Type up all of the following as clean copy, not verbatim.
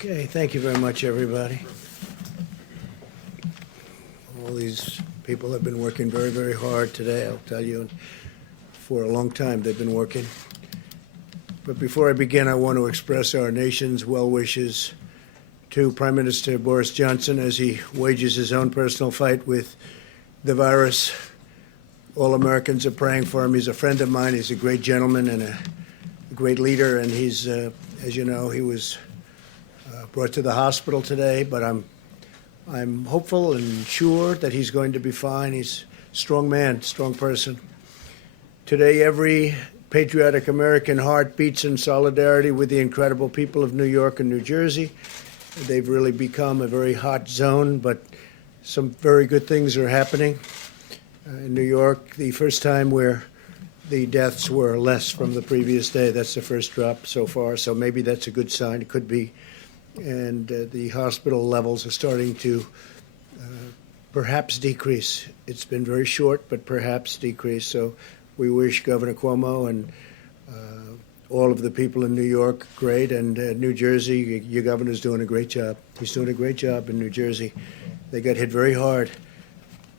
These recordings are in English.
Okay, thank you very much, everybody. All these people have been working very, very hard today. I'll tell you, for a long time they've been working. But before I begin, I want to express our nation's well wishes to Prime Minister Boris Johnson as he wages his own personal fight with the virus. All Americans are praying for him. He's a friend of mine. He's a great gentleman and a great leader. And he's, as you know, he was brought to the hospital today. But I'm hopeful and sure that he's going to be fine. He's a strong man, strong person. Today, every patriotic American heart beats in solidarity with the incredible people of New York and New Jersey. They've really become a very hot zone, but some very good things are happening. In New York, the first time where the deaths were less from the previous day. That's the first drop so far, so maybe that's a good sign. It could be. And the hospital levels are starting to perhaps decrease. It's been very short, but perhaps decrease. So we wish Governor Cuomo and all of the people in New York great, and New Jersey, your governor's doing a great job. He's doing a great job in New Jersey. They got hit very hard.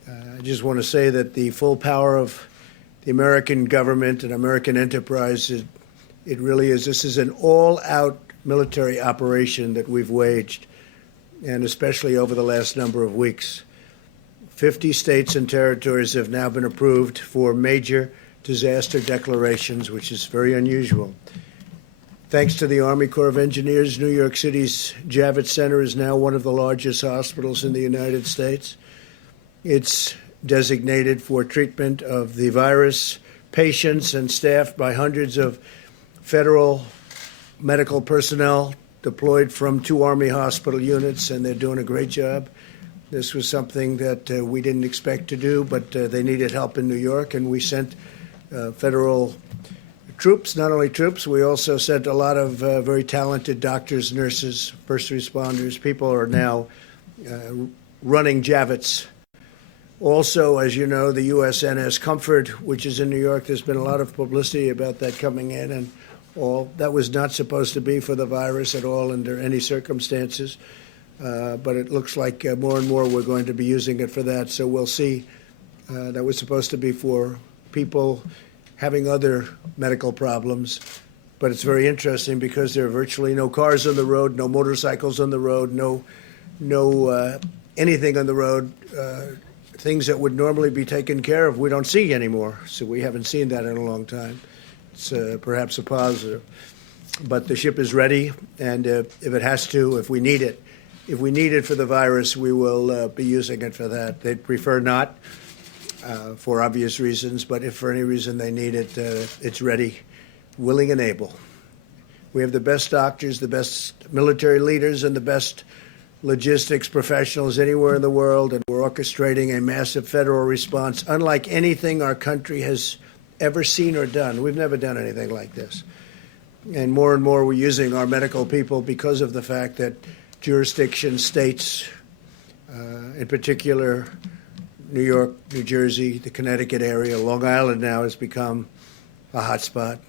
I just want to say that the full power of the American government and American enterprise, it really is. This is an all-out military operation that we've waged, and especially over the last number of weeks. 50 states and territories have now been approved for major disaster declarations, which is very unusual. Thanks to the Army Corps of Engineers, New York City's Javits Center is now one of the largest hospitals in the United States. It's designated for treatment of the virus, patients, and staffed by hundreds of federal medical personnel deployed from 2 Army hospital units, and they're doing a great job. This was something that we didn't expect to do, but they needed help in New York, and we sent federal troops. Not only troops, we also sent a lot of very talented doctors, nurses, first responders. People are now running Javits. Also, as you know, the USNS Comfort, which is in New York, there's been a lot of publicity about that coming in, and all that was not supposed to be for the virus at all under any circumstances. But it looks like more and more we're going to be using it for that. So we'll see. That was supposed to be for people having other medical problems. But it's very interesting because there are virtually no cars on the road, no motorcycles on the road, no anything on the road. Things that would normally be taken care of, we don't see anymore. So we haven't seen that in a long time. It's perhaps a positive. But the ship is ready, and if it has to, if we need it for the virus, we will be using it for that. They'd prefer not, for obvious reasons, but if for any reason they need it, it's ready, willing and able. We have the best doctors, the best military leaders, and the best logistics professionals anywhere in the world, and we're orchestrating a massive federal response, unlike anything our country has ever seen or done. We've never done anything like this. And more we're using our medical people because of the fact that jurisdictions, states, in particular New York, New Jersey, the Connecticut area, Long Island now has become a hot spot,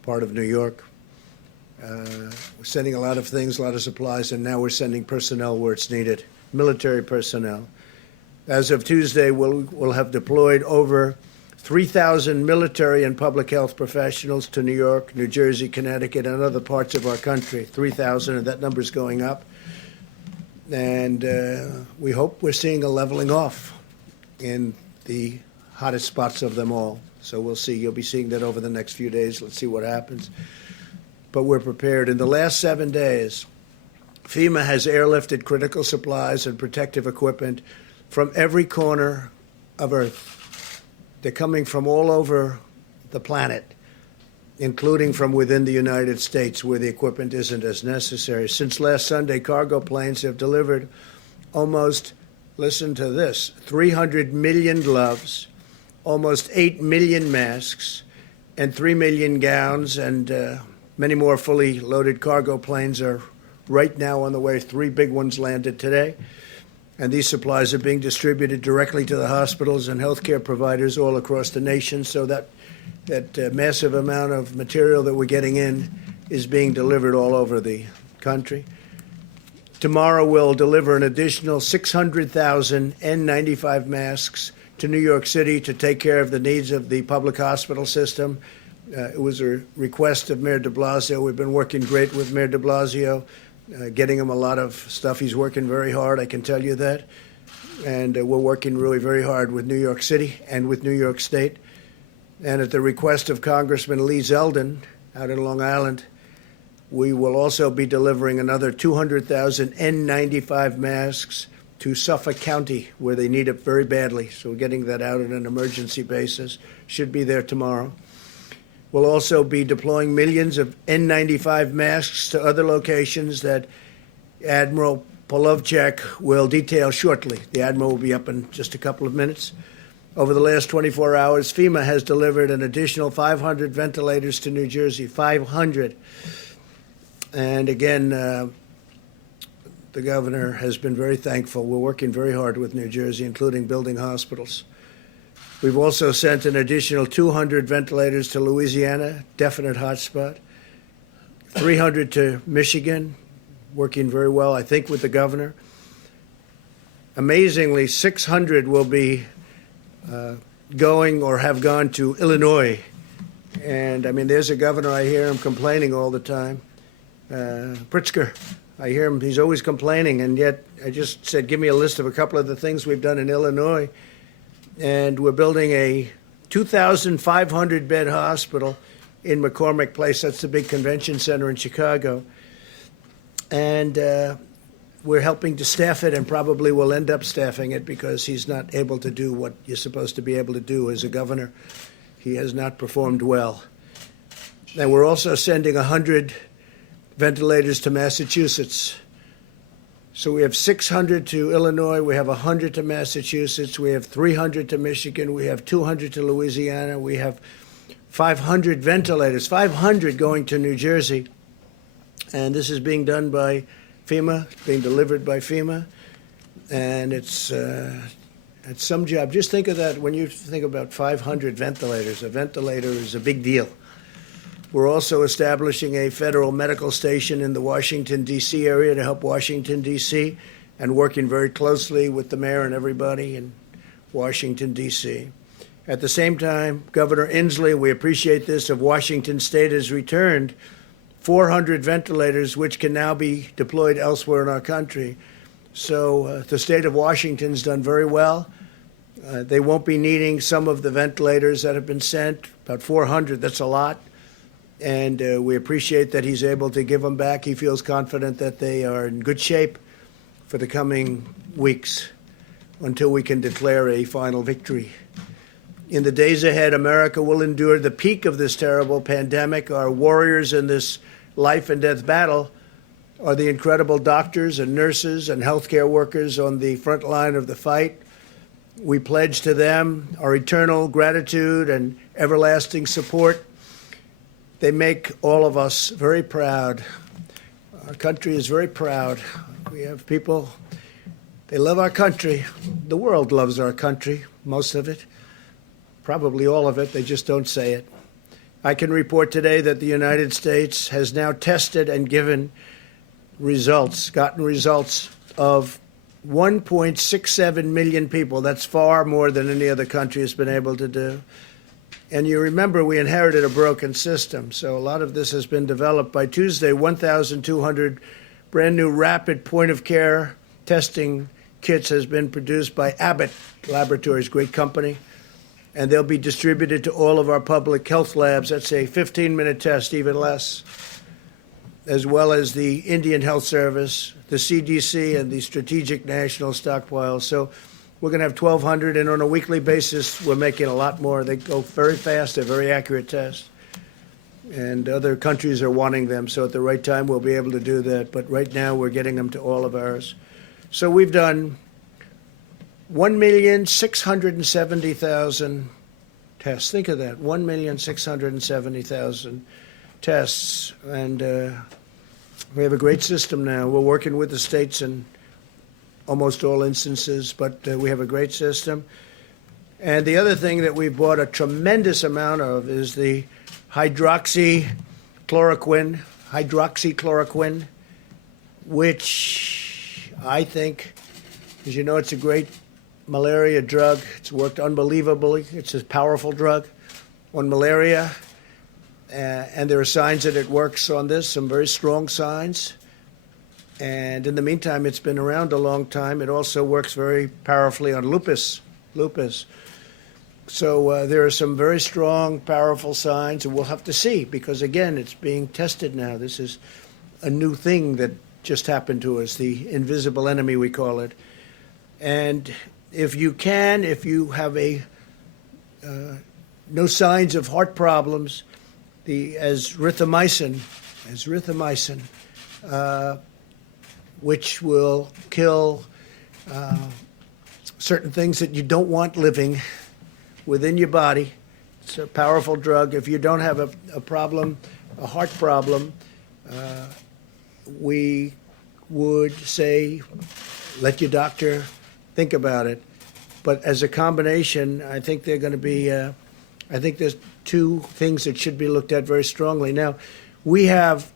part of New York. We're sending a lot of things, a lot of supplies, and now we're sending personnel where it's needed, military personnel. As of Tuesday, we'll have deployed over 3,000 military and public health professionals to New York, New Jersey, Connecticut, and other parts of our country. 3,000, and that number's going up. And we hope we're seeing a leveling off in the hottest spots of them all. So we'll see. You'll be seeing that over the next few days. Let's see what happens. But we're prepared. In the last 7 days, FEMA has airlifted critical supplies and protective equipment from every corner of Earth. They're coming from all over the planet, including from within the United States, where the equipment isn't as necessary. Since last Sunday, cargo planes have delivered almost, listen to this, 300 million gloves, almost 8 million masks, and 3 million gowns, and many more fully loaded cargo planes are right now on the way. 3 big ones landed today. And these supplies are being distributed directly to the hospitals and healthcare providers all across the nation. So that massive amount of material that we're getting in is being delivered all over the country. Tomorrow we'll deliver an additional 600,000 N95 masks to New York City to take care of the needs of the public hospital system. It was a request of Mayor Deblasio. We've been working great with Mayor Deblasio, getting him a lot of stuff. He's working very hard, I can tell you that. And we're working really very hard with New York City and with New York State. And at the request of Congressman Lee Zeldin out in Long Island, we will also be delivering another 200,000 N95 masks to Suffolk County, where they need it very badly. So we're getting that out on an emergency basis. Should be there tomorrow. We'll also be deploying millions of N95 masks to other locations that Admiral Polovchak will detail shortly. The Admiral will be up in just a couple of minutes. Over the last 24 hours, FEMA has delivered an additional 500 ventilators to New Jersey, 500. And again, the governor has been very thankful. We're working very hard with New Jersey, including building hospitals. We've also sent an additional 200 ventilators to Louisiana, definite hotspot, 300 to Michigan, working very well, I think, with the governor. Amazingly, 600 will be going or have gone to Illinois. And, I mean, there's a governor, I hear him complaining all the time. Pritzker, I hear him, he's always complaining, and yet I just said, give me a list of a couple of the things we've done in Illinois. And we're building a 2,500-bed hospital in McCormick Place. That's the big convention center in Chicago. And we're helping to staff it, and probably will end up staffing it because he's not able to do what you're supposed to be able to do as a governor. He has not performed well. And we're also sending 100 ventilators to Massachusetts. So we have 600 to Illinois, we have 100 to Massachusetts, we have 300 to Michigan, we have 200 to Louisiana, we have 500 ventilators, 500 going to New Jersey. And this is being done by FEMA, being delivered by FEMA. And it's some job. Just think of that when you think about 500 ventilators. A ventilator is a big deal. We're also establishing a federal medical station in the Washington, D.C. area to help Washington, D.C., and working very closely with the mayor and everybody in Washington, D.C. At the same time, Governor Inslee, we appreciate this, of Washington State has returned 400 ventilators, which can now be deployed elsewhere in our country. So the state of Washington's done very well. They won't be needing some of the ventilators that have been sent, about 400, that's a lot. And we appreciate that he's able to give them back. He feels confident that they are in good shape for the coming weeks until we can declare a final victory. In the days ahead, America will endure the peak of this terrible pandemic. Our warriors in this life and death battle are the incredible doctors and nurses and healthcare workers on the front line of the fight. We pledge to them our eternal gratitude and everlasting support. They make all of us very proud. Our country is very proud. We have people, they love our country. The world loves our country, most of it, probably all of it. They just don't say it. I can report today that the United States has now tested and gotten results of 1.67 million people. That's far more than any other country has been able to do. And you remember we inherited a broken system, so a lot of this has been developed. By Tuesday, 1,200 brand new rapid point-of-care testing kits has been produced by Abbott Laboratories, great company, and they'll be distributed to all of our public health labs. That's a 15-minute test, even less, as well as the Indian Health Service, the CDC, and the Strategic National Stockpile. So we're going to have 1,200, and on a weekly basis, we're making a lot more. They go very fast. They're very accurate tests. And other countries are wanting them, so at the right time, we'll be able to do that. But right now, we're getting them to all of ours. So we've done 1,670,000 tests. Think of that, 1,670,000 tests. And we have a great system now. We're working with the states in almost all instances, but we have a great system. And the other thing that we bought a tremendous amount of is the hydroxychloroquine, which which I think, as you know, it's a great malaria drug. It's worked unbelievably. It's a powerful drug on malaria. And there are signs that it works on this, some very strong signs. And in the meantime, it's been around a long time. It also works very powerfully on lupus. So there are some very strong, powerful signs, and we'll have to see, because, again, it's being tested now. This is a new thing that just happened to us, the invisible enemy, we call it. And if you have no signs of heart problems, the azithromycin, which will kill certain things that you don't want living within your body. It's a powerful drug. If you don't have a problem, a heart problem, we would say let your doctor think about it. But as a combination, I think they're going to be, I think there's two things that should be looked at very strongly. Now, we have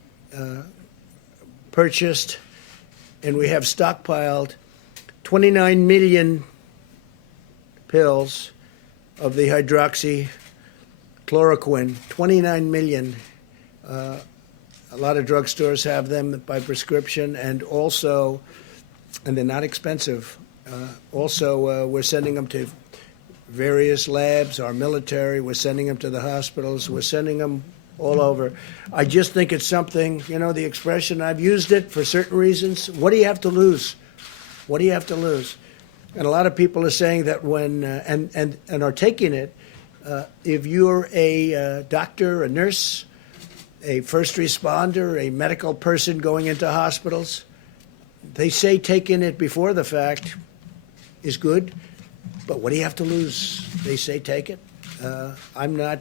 purchased and we have stockpiled 29 million pills of the hydroxychloroquine, 29 million. A lot of drugstores have them by prescription, and also, and they're not expensive. Also, we're sending them to various labs, our military, we're sending them to the hospitals, we're sending them all over. I just think it's something, you know, the expression, I've used it for certain reasons. What do you have to lose? What do you have to lose? And a lot of people are saying that when, and are taking it, if you're a doctor, a nurse, a first responder, a medical person going into hospitals, they say taking it before the fact is good, but what do you have to lose? They say take it. I'm not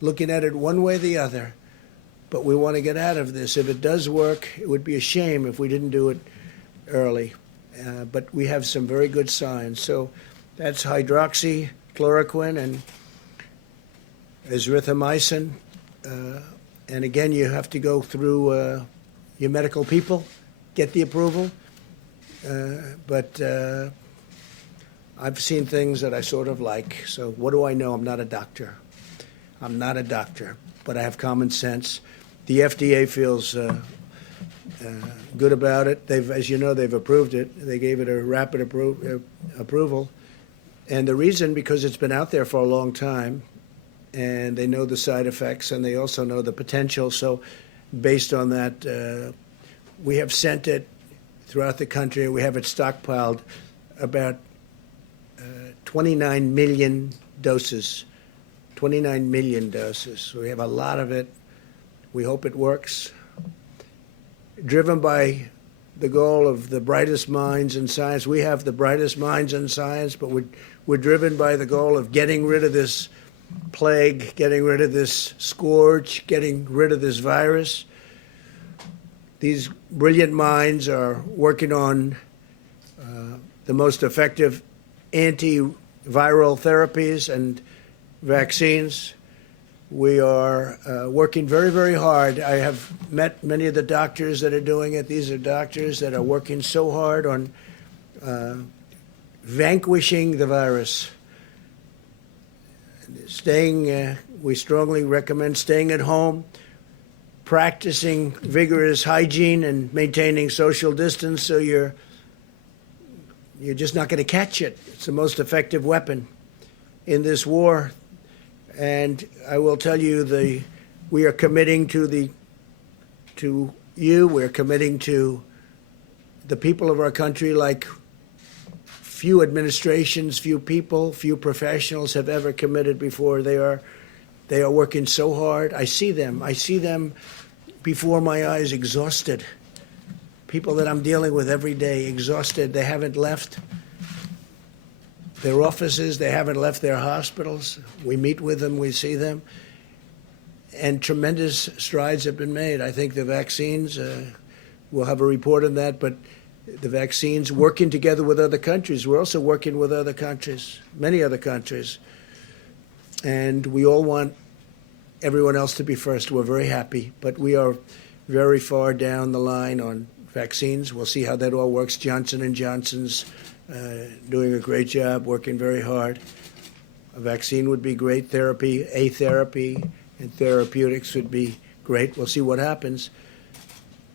looking at it one way or the other, but we want to get out of this. If it does work, it would be a shame if we didn't do it early. But we have some very good signs. So that's hydroxychloroquine and azithromycin. And again, you have to go through your medical people, get the approval. But I've seen things that I sort of like. So what do I know? I'm not a doctor. But I have common sense. The FDA feels good about it. As you know, they've approved it. They gave it a rapid approval. And the reason, because it's been out there for a long time, and they know the side effects, and they also know the potential. So based on that, we have sent it throughout the country. We have it stockpiled, about 29 million doses. 29 million doses. So we have a lot of it. We hope it works. Driven by the goal of the brightest minds in science. We have the brightest minds in science, but we're driven by the goal of getting rid of this plague, getting rid of this scourge, getting rid of this virus. These brilliant minds are working on the most effective antiviral therapies and vaccines. We are working very, very hard. I have met many of the doctors that are doing it. These are doctors that are working so hard on vanquishing the virus. We strongly recommend staying at home, practicing vigorous hygiene and maintaining social distance, so you're just not going to catch it. It's the most effective weapon in this war. And I will tell you, we are committing to you, we're committing to the people of our country like few administrations, few people, few professionals have ever committed before. They are working so hard. I see them before my eyes, exhausted. People that I'm dealing with every day, exhausted. They haven't left their offices. They haven't left their hospitals. We meet with them. We see them. And tremendous strides have been made. I think the vaccines, we'll have a report on that, but the vaccines, working together with other countries. We're also working with other countries, many other countries. And we all want everyone else to be first. We're very happy, but we are very far down the line on vaccines. We'll see how that all works. Johnson & Johnson's doing a great job, working very hard. A vaccine would be great. Therapy and therapeutics would be great. We'll see what happens.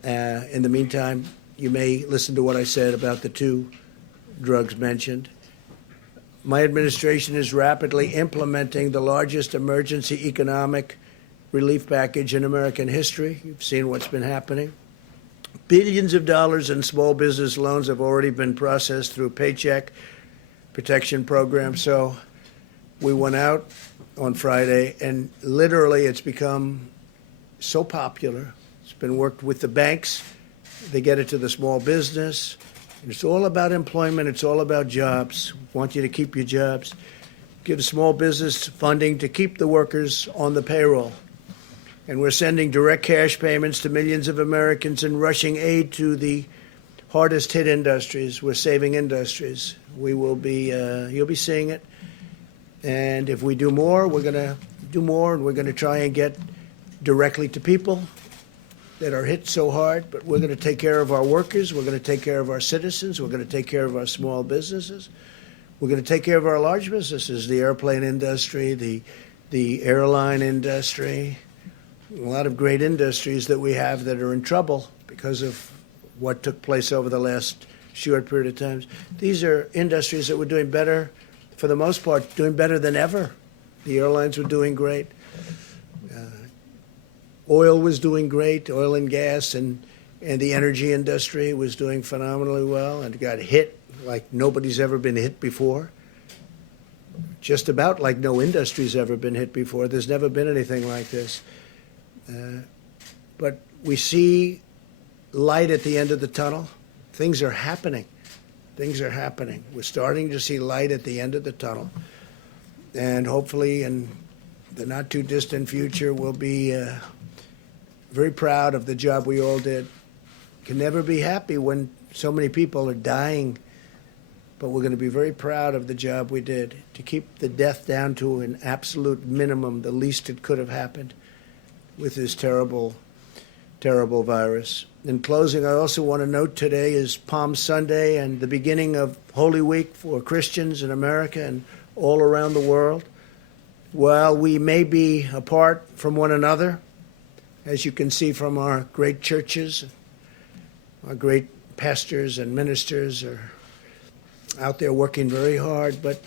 In the meantime, you may listen to what I said about the two drugs mentioned. My administration is rapidly implementing the largest emergency economic relief package in American history. You've seen what's been happening. Billions of dollars in small business loans have already been processed through Paycheck Protection Program. So we went out on Friday, and literally it's become so popular. It's been worked with the banks. They get it to the small business. And it's all about employment. It's all about jobs. We want you to keep your jobs. Give small business funding to keep the workers on the payroll. And we're sending direct cash payments to millions of Americans and rushing aid to the hardest hit industries. We're saving industries. We will be, you'll be seeing it. And if we do more, we're going to do more, and we're going to try and get directly to people that are hit so hard. But we're going to take care of our workers. We're going to take care of our citizens. We're going to take care of our small businesses. We're going to take care of our large businesses, the airplane industry, the airline industry, a lot of great industries that we have that are in trouble because of what took place over the last short period of time. These are industries that were doing better, for the most part, doing better than ever. The airlines were doing great. Oil was doing great, oil and gas, and the energy industry was doing phenomenally well and got hit like nobody's ever been hit before. Just about like no industry's ever been hit before. There's never been anything like this. But we see light at the end of the tunnel. Things are happening. Things are happening. We're starting to see light at the end of the tunnel. And hopefully in the not too distant future, we'll be very proud of the job we all did. Can never be happy when so many people are dying, but we're going to be very proud of the job we did to keep the death down to an absolute minimum, the least it could have happened with this terrible, terrible virus. In closing, I also want to note today is Palm Sunday and the beginning of Holy Week for Christians in America and all around the world. While we may be apart from one another, as you can see from our great churches, our great pastors and ministers are out there working very hard, but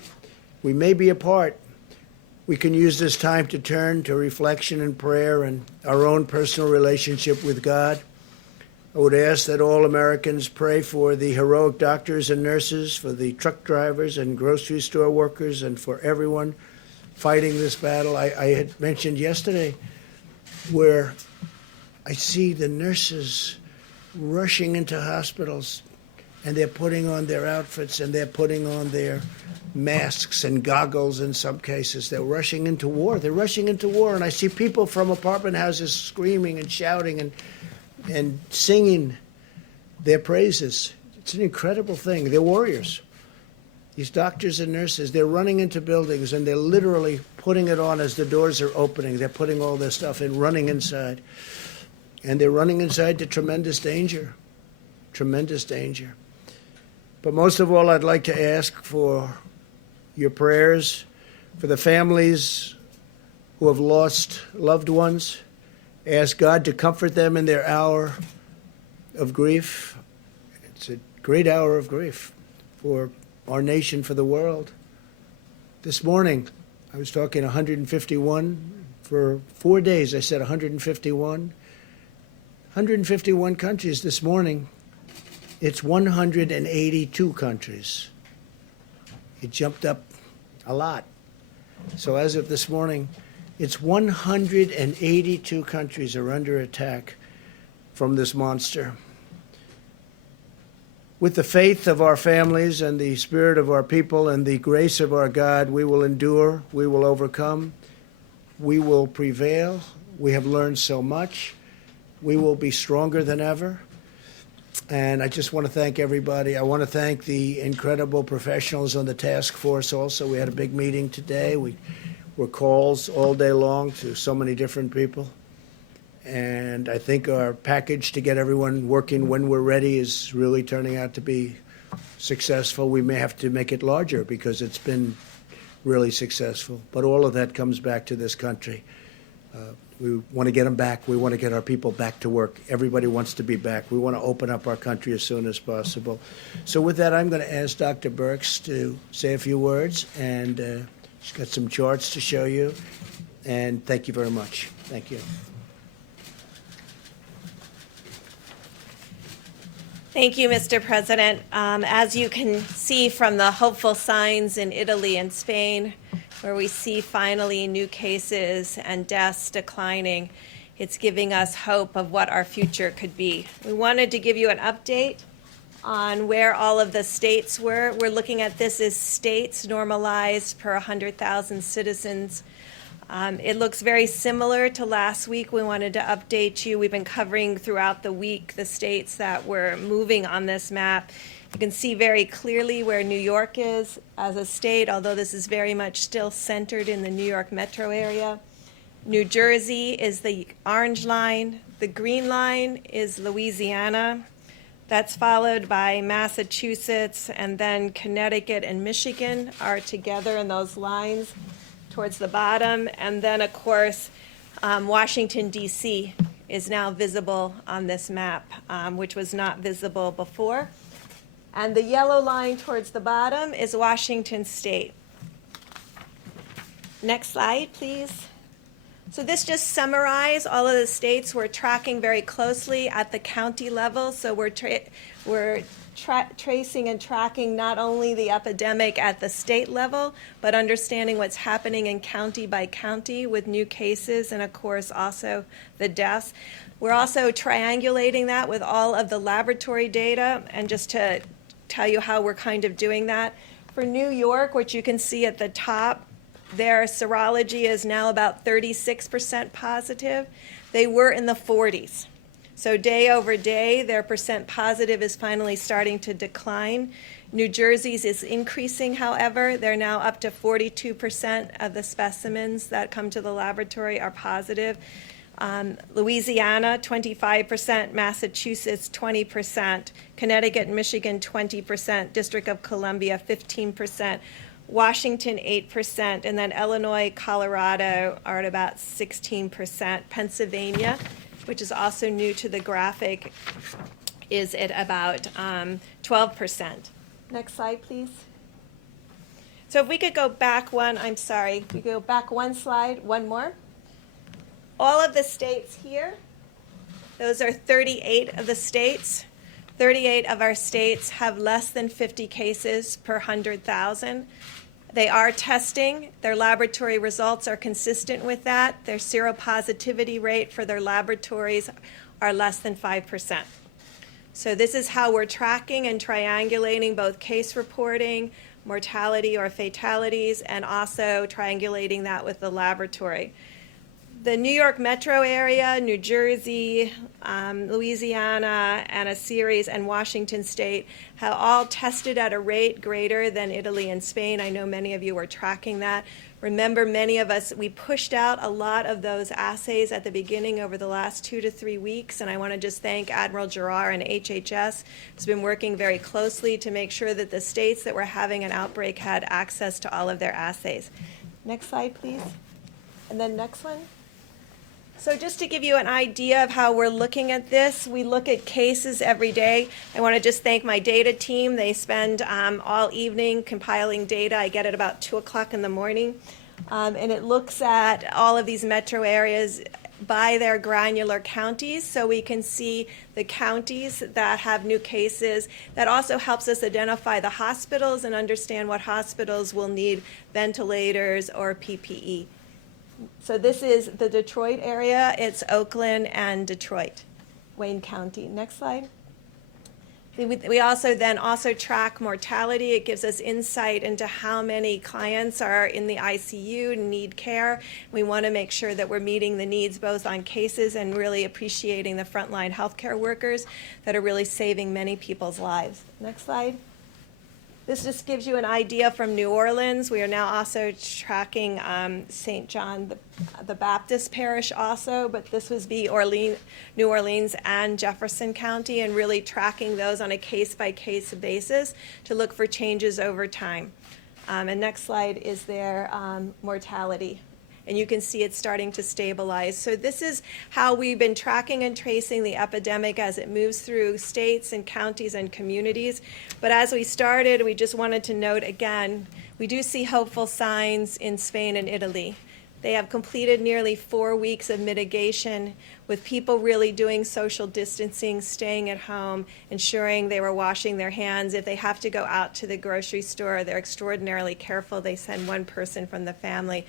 we may be apart. We can use this time to turn to reflection and prayer and our own personal relationship with God. I would ask that all Americans pray for the heroic doctors and nurses, for the truck drivers and grocery store workers, and for everyone fighting this battle. I had mentioned yesterday where I see the nurses rushing into hospitals, and they're putting on their outfits and they're putting on their masks and goggles in some cases. They're rushing into war. They're rushing into war. And I see people from apartment houses screaming and shouting and singing their praises. It's an incredible thing. They're warriors. These doctors and nurses, they're running into buildings and they're literally putting it on as the doors are opening. They're putting all their stuff in, running inside. And they're running inside to tremendous danger. Tremendous danger. But most of all, I'd like to ask for your prayers for the families who have lost loved ones. Ask God to comfort them in their hour of grief. It's a great hour of grief for our nation, for the world. This morning, I was talking 151. For 4 days, I said 151. 151 countries this morning. It's 182 countries. It jumped up a lot. So as of this morning, it's 182 countries are under attack from this monster. With the faith of our families and the spirit of our people and the grace of our God, we will endure, we will overcome, we will prevail. We have learned so much. We will be stronger than ever. And I just want to thank everybody. I want to thank the incredible professionals on the task force also. We had a big meeting today. We were calls all day long to so many different people. And I think our package to get everyone working when we're ready is really turning out to be successful. We may have to make it larger because it's been really successful. But all of that comes back to this country. We want to get them back. We want to get our people back to work. Everybody wants to be back. We want to open up our country as soon as possible. So with that, I'm going to ask Dr. Birx to say a few words, and she's got some charts to show you. And thank you very much. Thank you. Thank you, Mr. President. As you can see from the hopeful signs in Italy and Spain, where we see finally new cases and deaths declining, it's giving us hope of what our future could be. We wanted to give you an update on where all of the states were. We're looking at this as states normalized per 100,000 citizens. It looks very similar to last week. We wanted to update you. We've been covering throughout the week the states that were moving on this map. You can see very clearly where New York is as a state, although this is very much still centered in the New York metro area. New Jersey is the orange line. The green line is Louisiana. That's followed by Massachusetts, and then Connecticut and Michigan are together in those lines towards the bottom. And then, of course, Washington, D.C. is now visible on this map, which was not visible before. And the yellow line towards the bottom is Washington State. Next slide, please. So this just summarizes all of the states we're tracking very closely at the county level. So we're tracing and tracking not only the epidemic at the state level, but understanding what's happening in county by county with new cases and, of course, also the deaths. We're also triangulating that with all of the laboratory data. And just to tell you how we're kind of doing that, for New York, which you can see at the top, their serology is now about 36% positive. They were in the 40s. So day over day, their percent positive is finally starting to decline. New Jersey's is increasing, however. They're now up to 42% of the specimens that come to the laboratory are positive. Louisiana, 25%, Massachusetts, 20%, Connecticut and Michigan, 20%, District of Columbia, 15%, Washington, 8%, and then Illinois, Colorado are at about 16%. Pennsylvania, which is also new to the graphic, is at about 12%. Next slide, please. So if we could go back one, I'm sorry, we go back one slide, one more. All of the states here, those are 38 of the states. 38 of our states have less than 50 cases per 100,000. They are testing. Their laboratory results are consistent with that. Their seropositivity rate for their laboratories are less than 5%. So this is how we're tracking and triangulating both case reporting, mortality or fatalities, and also triangulating that with the laboratory. The New York metro area, New Jersey, Louisiana, and a series, and Washington State have all tested at a rate greater than Italy and Spain. I know many of you are tracking that. Remember, many of us, we pushed out a lot of those assays at the beginning over the last 2 to 3 weeks, and I want to just thank Admiral Giroir and HHS, who's been working very closely to make sure that the states that were having an outbreak had access to all of their assays. Next slide, please. And then next one. So just to give you an idea of how we're looking at this, we look at cases every day. I want to just thank my data team. They spend all evening compiling data. I get it about 2 o'clock in the morning. And it looks at all of these metro areas by their granular counties, so we can see the counties that have new cases. That also helps us identify the hospitals and understand what hospitals will need ventilators or PPE. So this is the Detroit area. It's Oakland and Detroit, Wayne County. Next slide. We also track mortality. It gives us insight into how many clients are in the ICU and need care. We want to make sure that we're meeting the needs both on cases and really appreciating the frontline healthcare workers that are really saving many people's lives. Next slide. This just gives you an idea from New Orleans. We are now also tracking St. John the Baptist Parish also, but this was New Orleans and Jefferson County, and really tracking those on a case-by-case basis to look for changes over time. And next slide is their mortality. And you can see it's starting to stabilize. So this is how we've been tracking and tracing the epidemic as it moves through states and counties and communities. But as we started, we just wanted to note again, we do see hopeful signs in Spain and Italy. They have completed nearly 4 weeks of mitigation with people really doing social distancing, staying at home, ensuring they were washing their hands. If they have to go out to the grocery store, they're extraordinarily careful. They send one person from the family.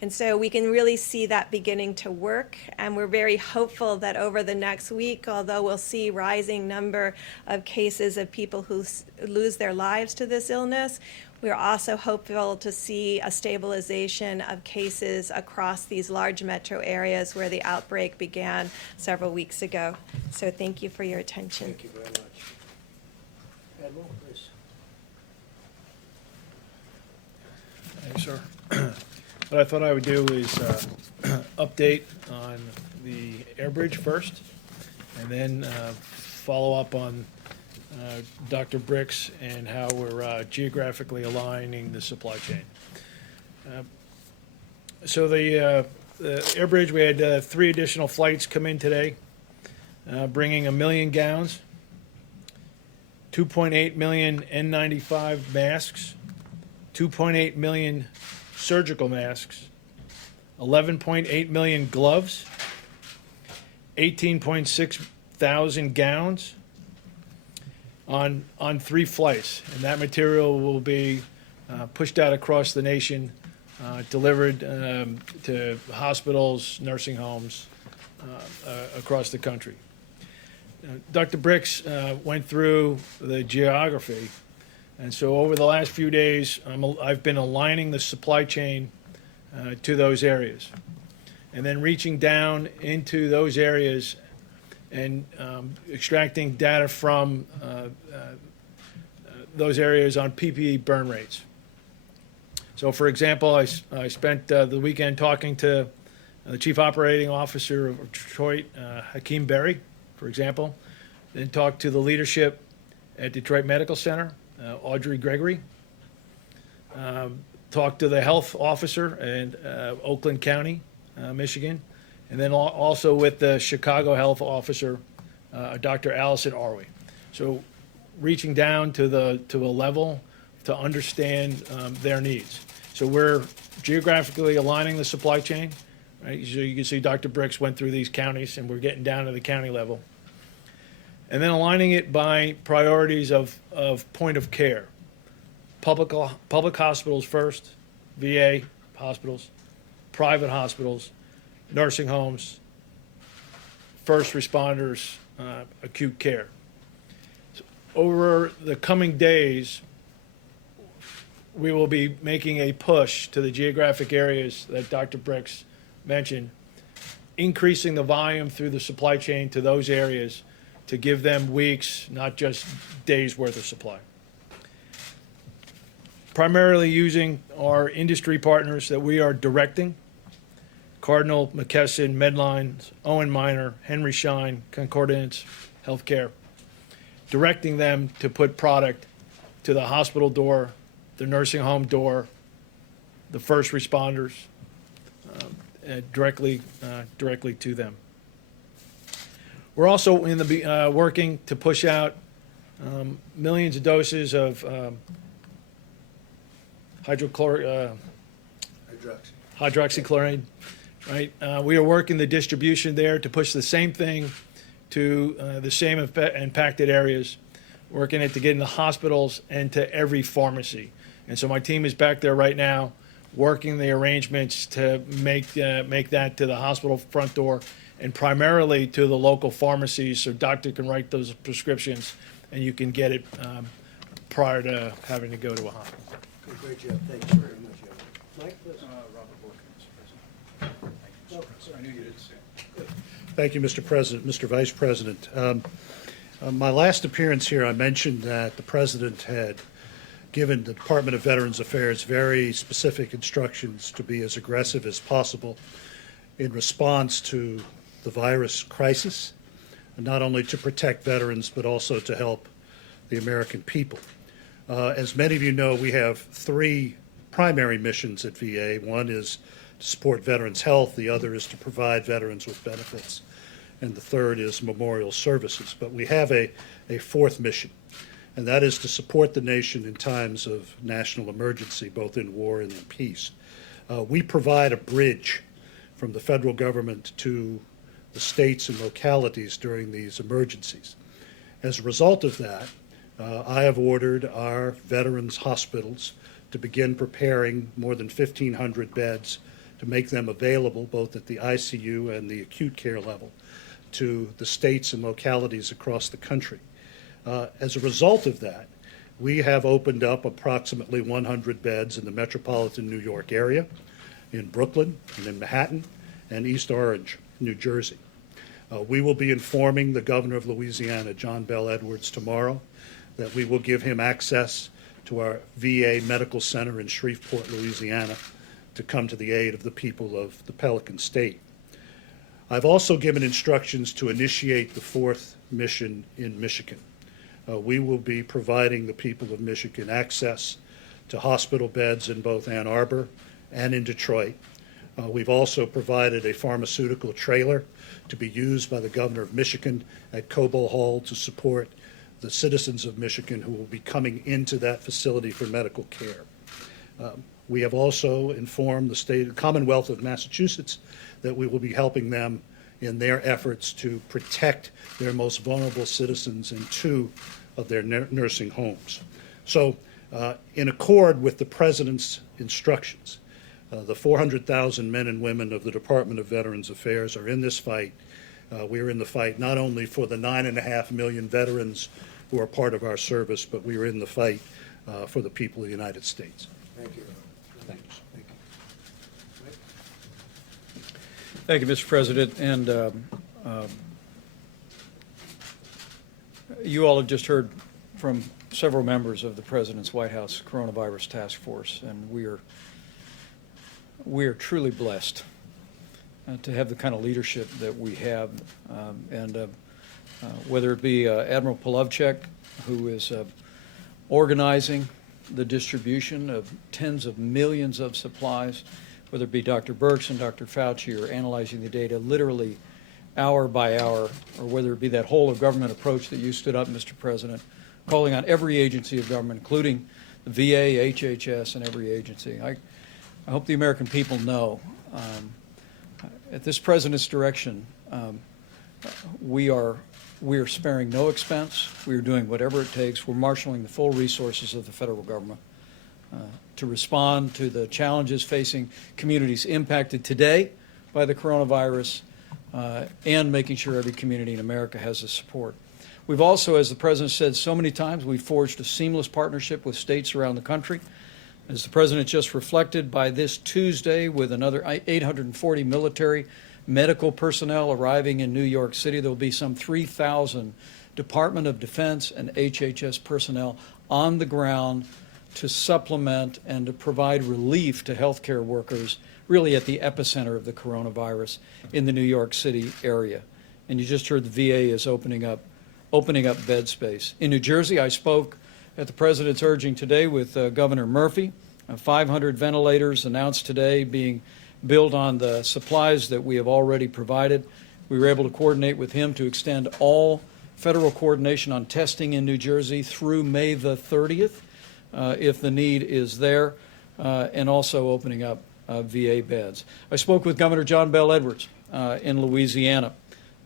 And so we can really see that beginning to work. And we're very hopeful that over the next week, although we'll see rising number of cases of people who lose their lives to this illness, we're also hopeful to see a stabilization of cases across these large metro areas where the outbreak began several weeks ago. So thank you for your attention. Thank you very much. Admiral, please. Thanks, sir. What I thought I would do is update on the air bridge first, and then follow up on Dr. Bricks and how we're geographically aligning the supply chain. So the air bridge, we had 3 additional flights come in today, bringing 1 million gowns, 2.8 million N95 masks, 2.8 million surgical masks, 11.8 million gloves, 18.6 thousand gowns on 3 flights. And that material will be pushed out across the nation, delivered to hospitals, nursing homes across the country. Dr. Bricks went through the geography, and so over the last few days, I've been aligning the supply chain to those areas, and then reaching down into those areas and extracting data from those areas on PPE burn rates. So, for example, I spent the weekend talking to the Chief Operating Officer of Detroit, Hakeem Berry, for example, then talked to the leadership at Detroit Medical Center, Audrey Gregory, talked to the health officer in Oakland County, Michigan, and then also with the Chicago health officer, Dr. Allison Arway. So reaching down to a level to understand their needs. So we're geographically aligning the supply chain, right? So you can see Dr. Bricks went through these counties, and we're getting down to the county level. And then aligning it by priorities of point of care. Public hospitals first, VA hospitals, private hospitals, nursing homes, first responders, acute care. So over the coming days, we will be making a push to the geographic areas that Dr. Bricks mentioned, increasing the volume through the supply chain to those areas to give them weeks, not just days worth of supply. Primarily using our industry partners that we are directing, Cardinal, McKesson, Medline, Owen Minor, Henry Schein, Concordance Healthcare, directing them to put product to the hospital door, the nursing home door, the first responders, directly to them. We're also working to push out millions of doses of hydroxychloroquine. Right, we are working the distribution there to push the same thing to the same impacted areas, working it to get in the hospitals and to every pharmacy. And so my team is back there right now, working the arrangements to make that to the hospital front door and primarily to the local pharmacies, so doctor can write those prescriptions and you can get it prior to having to go to a hospital. Good, great job. Thanks very much, Admiral. Mike, please. I knew you didn't say it. Thank you, Mr. President, Mr. Vice President. My last appearance here, I mentioned that the President had given the Department of Veterans Affairs very specific instructions to be as aggressive as possible in response to the virus crisis, and not only to protect veterans, but also to help the American people. As many of you know, we have three primary missions at VA. One is to support veterans' health, the other is to provide veterans with benefits, and the third is memorial services. But we have a fourth mission, and that is to support the nation in times of national emergency, both in war and in peace. We provide a bridge from the federal government to the states and localities during these emergencies. As a result of that, I have ordered our veterans' hospitals to begin preparing more than 1,500 beds to make them available both at the ICU and the acute care level to the states and localities across the country. As a result of that, we have opened up approximately 100 beds in the metropolitan New York area, in Brooklyn, and in Manhattan, and East Orange, New Jersey. We will be informing the governor of Louisiana, John Bel Edwards, tomorrow that we will give him access to our VA Medical Center in Shreveport, Louisiana, to come to the aid of the people of the Pelican State. I've also given instructions to initiate the fourth mission in Michigan. We will be providing the people of Michigan access to hospital beds in both Ann Arbor and in Detroit. We've also provided a pharmaceutical trailer to be used by the governor of Michigan at Cobo Hall to support the citizens of Michigan who will be coming into that facility for medical care. We have also informed the Commonwealth of Massachusetts that we will be helping them in their efforts to protect their most vulnerable citizens in 2 of their nursing homes. So, in accord with the President's instructions, the 400,000 men and women of the Department of Veterans Affairs are in this fight. We are in the fight not only for the 9.5 million veterans who are part of our service, but we are in the fight for the people of the United States. Thank you. Thanks. Thank you. Thank you, Mr. President. And you all have just heard from several members of the President's White House Coronavirus Task Force, and we are truly blessed to have the kind of leadership that we have, whether it be Admiral Polovchek, who is organizing the distribution of tens of millions of supplies, whether it be Dr. Birx and Dr. Fauci, or analyzing the data literally hour by hour, or whether it be that whole of government approach that you stood up, Mr. President, calling on every agency of government, including the VA, HHS, and every agency. I hope the American people know, at this President's direction, we are sparing no expense. We are doing whatever it takes. We're marshaling the full resources of the federal government to respond to the challenges facing communities impacted today by the coronavirus, and making sure every community in America has the support. We've also, as the President said so many times, we've forged a seamless partnership with states around the country. As the President just reflected, by this Tuesday, with another 840 military medical personnel arriving in New York City, there will be some 3,000 Department of Defense and HHS personnel on the ground to supplement and to provide relief to healthcare workers, really at the epicenter of the coronavirus in the New York City area. And you just heard the VA is opening up bed space. In New Jersey, I spoke at the President's urging today with Governor Murphy. 500 ventilators announced today being built on the supplies that we have already provided. We were able to coordinate with him to extend all federal coordination on testing in New Jersey through May the 30th, if the need is there, and also opening up VA beds. I spoke with Governor John Bel Edwards in Louisiana,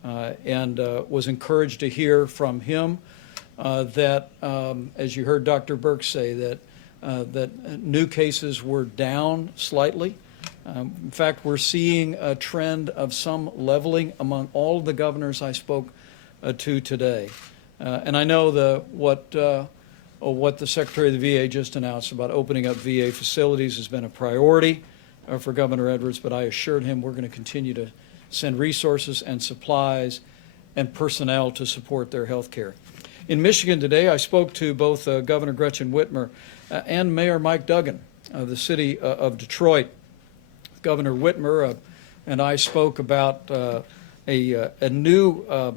and was encouraged to hear from him that, as you heard Dr. Birx say, that new cases were down slightly. In fact, we're seeing a trend of some leveling among all of the governors I spoke to today. And I know what the Secretary of the VA just announced about opening up VA facilities has been a priority for Governor Edwards, but I assured him we're going to continue to send resources and supplies and personnel to support their health care. In Michigan today, I spoke to both Governor Gretchen Whitmer and Mayor Mike Duggan of the city of Detroit. Governor Whitmer and I spoke about a new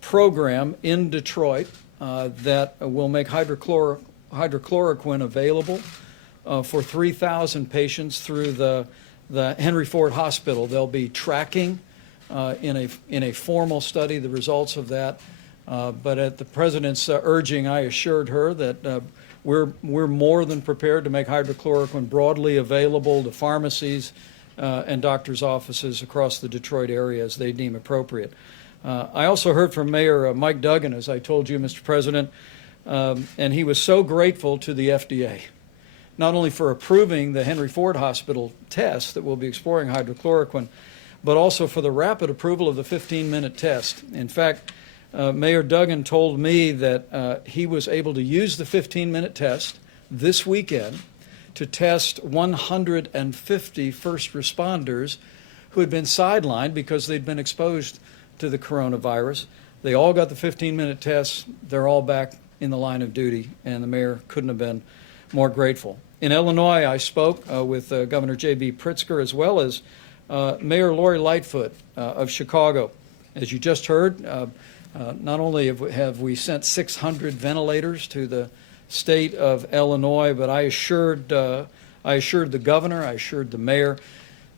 program in Detroit that will make hydrochloroquine available for 3,000 patients through the Henry Ford Hospital. They'll be tracking in a formal study the results of that. But at the president's urging, I assured her that we're more than prepared to make hydrochloroquine broadly available to pharmacies and doctors' offices across the Detroit area as they deem appropriate. I also heard from Mayor Mike Duggan, as I told you, Mr. President, and he was so grateful to the FDA, not only for approving the Henry Ford Hospital test that will be exploring hydrochloroquine, but also for the rapid approval of the 15-minute test. In fact, Mayor Duggan told me that he was able to use the 15-minute test this weekend to test 150 first responders who had been sidelined because they'd been exposed to the coronavirus. They all got the 15-minute test. They're all back in the line of duty, and the mayor couldn't have been more grateful. In Illinois, I spoke with Governor J.B. Pritzker as well as Mayor Lori Lightfoot of Chicago. As you just heard, not only have we sent 600 ventilators to the state of Illinois, but I assured the governor, I assured the mayor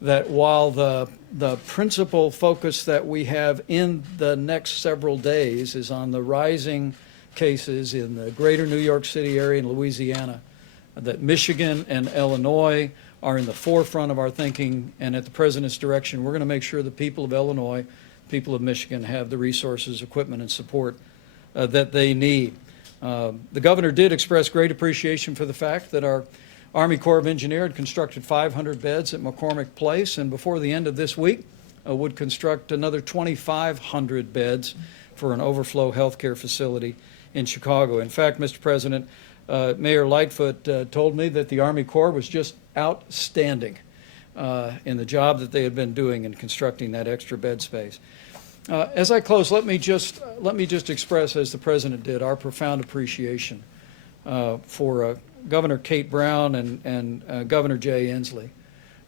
that while the principal focus that we have in the next several days is on the rising cases in the greater New York City area and Louisiana, that Michigan and Illinois are in the forefront of our thinking, and at the president's direction, we're going to make sure the people of Illinois, people of Michigan have the resources, equipment, and support that they need. The governor did express great appreciation for the fact that our Army Corps of Engineers had constructed 500 beds at McCormick Place, and before the end of this week would construct another 2,500 beds for an overflow healthcare facility in Chicago. In fact, Mr. President, Mayor Lightfoot told me that the Army Corps was just outstanding in the job that they had been doing in constructing that extra bed space. As I close, let me just express, as the President did, our profound appreciation for Governor Kate Brown and Governor Jay Inslee.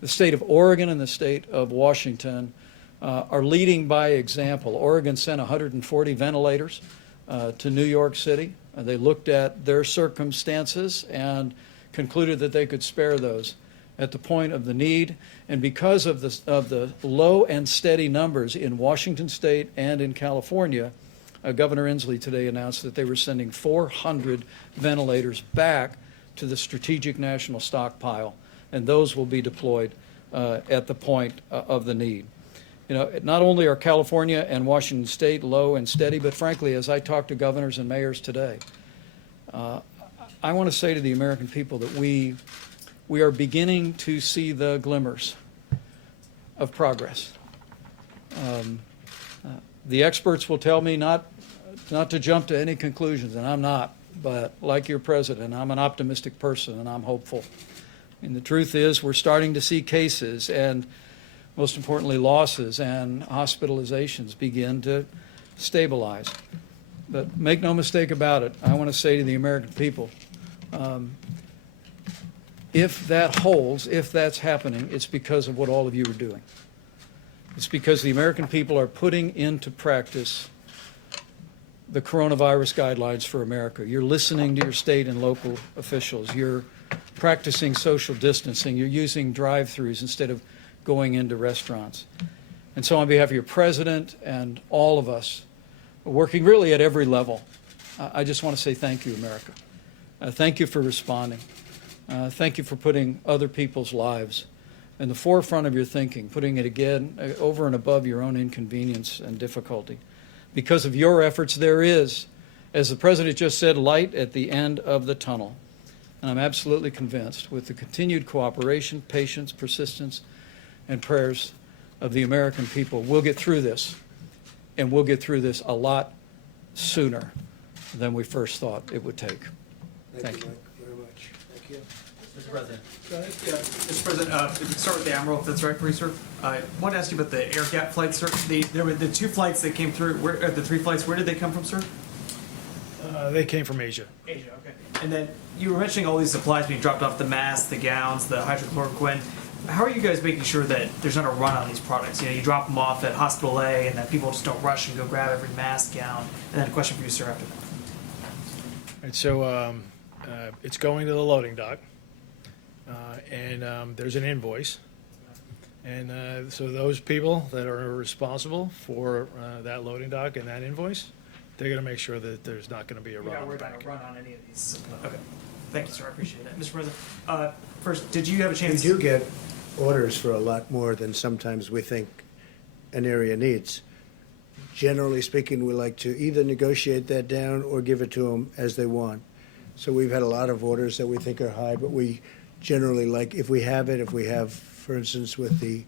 The state of Oregon and the state of Washington are leading by example. Oregon sent 140 ventilators to New York City. They looked at their circumstances and concluded that they could spare those at the point of the need. And because of the low and steady numbers in Washington State and in California, Governor Inslee today announced that they were sending 400 ventilators back to the strategic national stockpile, and those will be deployed at the point of the need. You know, not only are California and Washington State low and steady, but frankly, as I talk to governors and mayors today, I want to say to the American people that we are beginning to see the glimmers of progress. The experts will tell me not to jump to any conclusions, and I'm not, but like your president, I'm an optimistic person and I'm hopeful. And the truth is we're starting to see cases and, most importantly, losses and hospitalizations begin to stabilize. But make no mistake about it, I want to say to the American people, if that holds, if that's happening, it's because of what all of you are doing. It's because the American people are putting into practice the coronavirus guidelines for America. You're listening to your state and local officials. You're practicing social distancing. You're using drive-thrus instead of going into restaurants. And so on behalf of your president and all of us, working really at every level, I just want to say thank you, America. Thank you for responding. Thank you for putting other people's lives in the forefront of your thinking, putting it again over and above your own inconvenience and difficulty. Because of your efforts, there is, as the President just said, light at the end of the tunnel. And I'm absolutely convinced with the continued cooperation, patience, persistence, and prayers of the American people, we'll get through this. And we'll get through this a lot sooner than we first thought it would take. Thank you. Mike, very much. Thank you. Mr. President. Go ahead. Yeah, Mr. President, if we can start with the Admiral, if that's right for you, sir. I wanted to ask you about the air gap flights, sir. There were the two flights that came through. The three flights. Where did they come from, sir? They came from Asia. Asia, okay. And then you were mentioning all these supplies being dropped off, the masks, the gowns, the hydrochloroquine. How are you guys making sure that there's not a run on these products? You know, you drop them off at Hospital A, and then people just don't rush and go grab every mask, gown. And then a question for you, sir, after that. And so it's going to the loading dock, and there's an invoice. And so those people that are responsible for that loading dock and that invoice, they're going to make sure that there's not going to be a You're run not on the worried about bank. a run on any of these. Okay. Thank you, sir. I appreciate that. Mr. President, first, did you have a We chance? do get orders for a lot more than sometimes we think an area needs. Generally speaking, we like to either negotiate that down or give it to them as they want. So we've had a lot of orders that we think are high, but we generally like, if we have, for instance, with the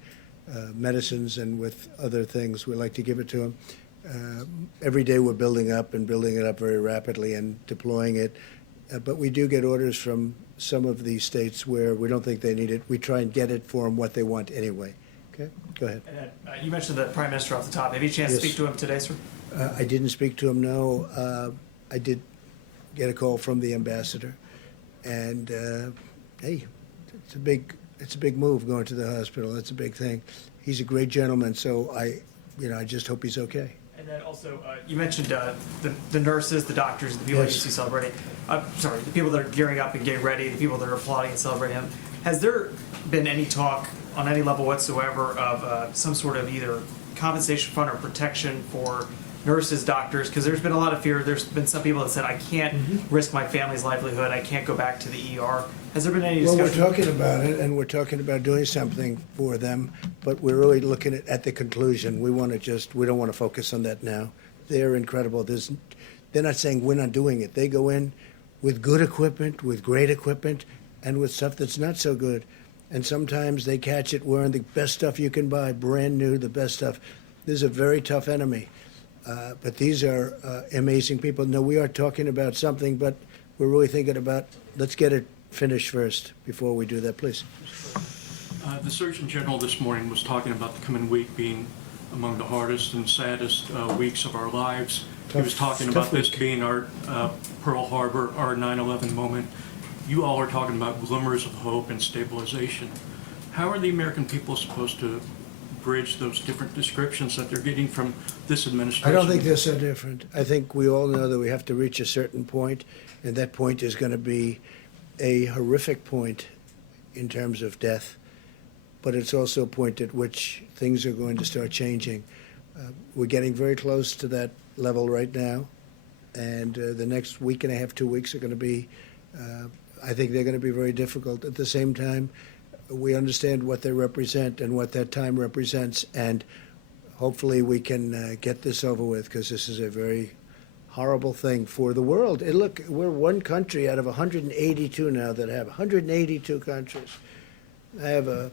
medicines and with other things, we like to give it to them. Every day we're building it up very rapidly and deploying it. But we do get orders from some of these states where we don't think they need it. We try and get it for them what they want anyway. Okay, go ahead. And then, you mentioned the Prime Minister off the top. Have you had a chance to Yes. speak to him today, sir? I didn't speak to him, no. I did get a call from the ambassador. And, hey, it's a big move going to the hospital. That's a big thing. He's a great gentleman, so I just hope he's okay. And then also, you mentioned the nurses, the doctors, the people that you Yes. see celebrating. The people that are gearing up and getting ready, the people that are applauding and celebrating him. Has there been any talk on any level whatsoever of some sort of either compensation fund or protection for nurses, doctors? Because there's been a lot of fear. There's been some people that said, I can't risk my family's livelihood. I can't go back to the ER. Has there been any Well, discussion? we're talking about it, and we're talking about doing something for them, but we're really looking at the conclusion. We don't want to focus on that now. They're incredible. They're not saying we're not doing it. They go in with good equipment, with great equipment, and with stuff that's not so good. And sometimes they catch it wearing the best stuff you can buy, brand new, the best stuff. This is a very tough enemy. But these are amazing people. No, we are talking about something, but we're really thinking about, let's get it finished first before we do that, please. The Surgeon General this morning was talking about the coming week being among the hardest and saddest weeks of our lives. He was talking about this week. being our Pearl Harbor, our 9/11 moment. You all are talking about glimmers of hope and stabilization. How are the American people supposed to bridge those different descriptions that they're getting from this administration? I don't think they're so different. I think we all know that we have to reach a certain point, and that point is going to be a horrific point in terms of death, but it's also a point at which things are going to start changing. We're getting very close to that level right now, and the next week and a half, 2 weeks are going to be, I think they're going to be very difficult. At the same time, we understand what they represent and what that time represents, and hopefully we can get this over with, because this is a very horrible thing for the world. And look, we're one country out of 182 now that have 182 countries. I have a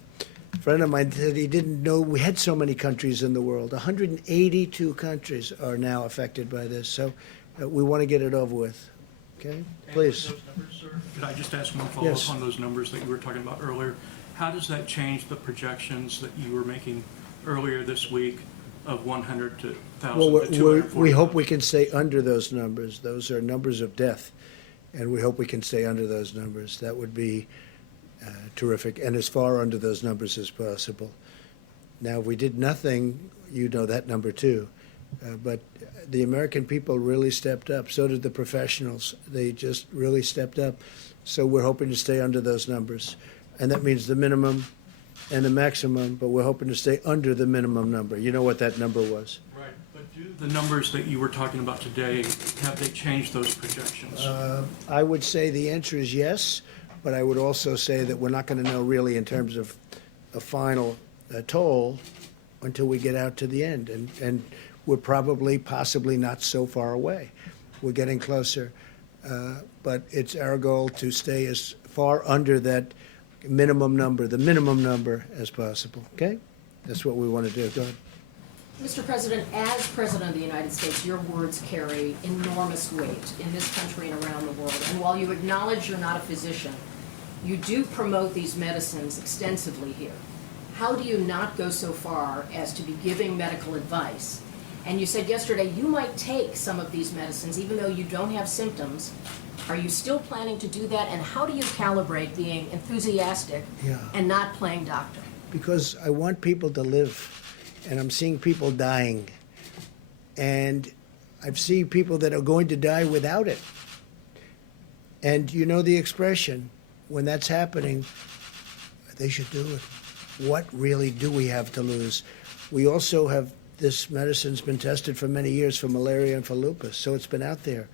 friend of mine said he didn't know we had so many countries in the world. 182 countries are now affected by this, so we want to get it over with. Okay, please. Those numbers, sir? Could I just ask one follow-up Yes. on those numbers that you were talking about earlier? How does that change the projections that you were making earlier this week of 100 to 1,000 Well, to 240? we hope we can stay under those numbers. Those are numbers of death, and we hope we can stay under those numbers. That would be terrific, and as far under those numbers as possible. Now, if we did nothing, you know that number too. But the American people really stepped up. So did the professionals. They just really stepped up. So we're hoping to stay under those numbers. And that means the minimum and the maximum, but we're hoping to stay under the minimum number. You know what that number was. Right, but do the numbers that you were talking about today, have they changed those projections? I would say the answer is yes, but I would also say that we're not going to know really in terms of a final toll until we get out to the end. And we're possibly not so far away. We're getting closer. But it's our goal to stay as far under that minimum number, the minimum number as possible. Okay? That's what we want to do. Go ahead. Mr. President, as President of the United States, your words carry enormous weight in this country and around the world. And while you acknowledge you're not a physician, you do promote these medicines extensively here. How do you not go so far as to be giving medical advice And you said yesterday you might take some of these medicines even though you don't have symptoms. Are you still planning to do that? And how do you calibrate being enthusiastic Yeah. and not playing doctor? Because I want people to live, and I'm seeing people dying. And I've seen people that are going to die without it. And you know the expression, when that's happening, they should do it. What really do we have to lose? We also have, this medicine's been tested for many years for malaria and for lupus, so it's been out there.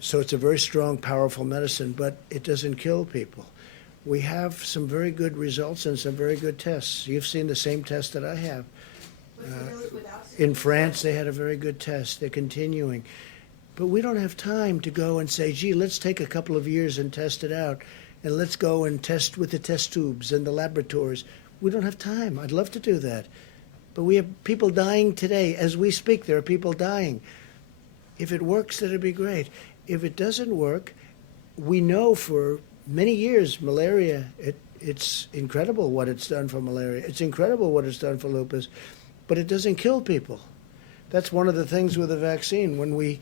So it's a very strong, powerful medicine, but it doesn't kill people. We have some very good results and some very good tests. You've seen the same test that I have. In France, they had a very good test. They're continuing. But we don't have time to go and say, gee, let's take a couple of years and test it out, and let's go and test with the test tubes and the laboratories. We don't have time. I'd love to do that. But we have people dying today. As we speak, there are people dying. If it works, that'd be great. If it doesn't work, we know for many years malaria, it's incredible what it's done for malaria. It's incredible what it's done for lupus, but it doesn't kill people. That's one of the things with a vaccine. When we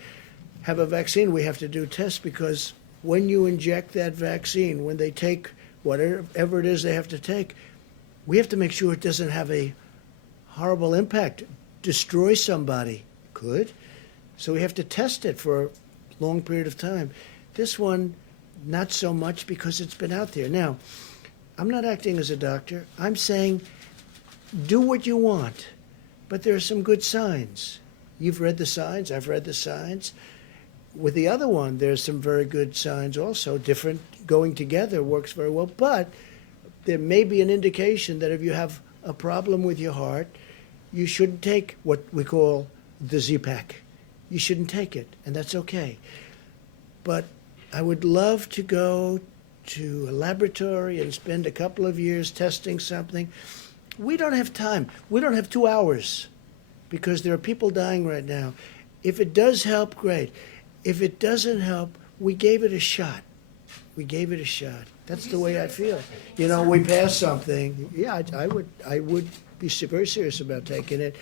have a vaccine, we have to do tests, because when you inject that vaccine, when they take whatever it is they have to take, we have to make sure it doesn't have a horrible impact, destroy somebody. Could. So we have to test it for a long period of time. This one, not so much, because it's been out there. Now, I'm not acting as a doctor. I'm saying do what you want, but there are some good signs. You've read the signs. I've read the signs. With the other one, there's some very good signs also. Different, going together works very well, but there may be an indication that if you have a problem with your heart, you shouldn't take what we call the Z-Pack. You shouldn't take it, and that's okay. But I would love to go to a laboratory and spend a couple of years testing something. We don't have time. We don't have 2 hours, because there are people dying right now. If it does help, great. If it doesn't help, we gave it a shot. We gave it a shot. That's the way I feel. You know, we passed something. Yeah, I would be very serious about taking it.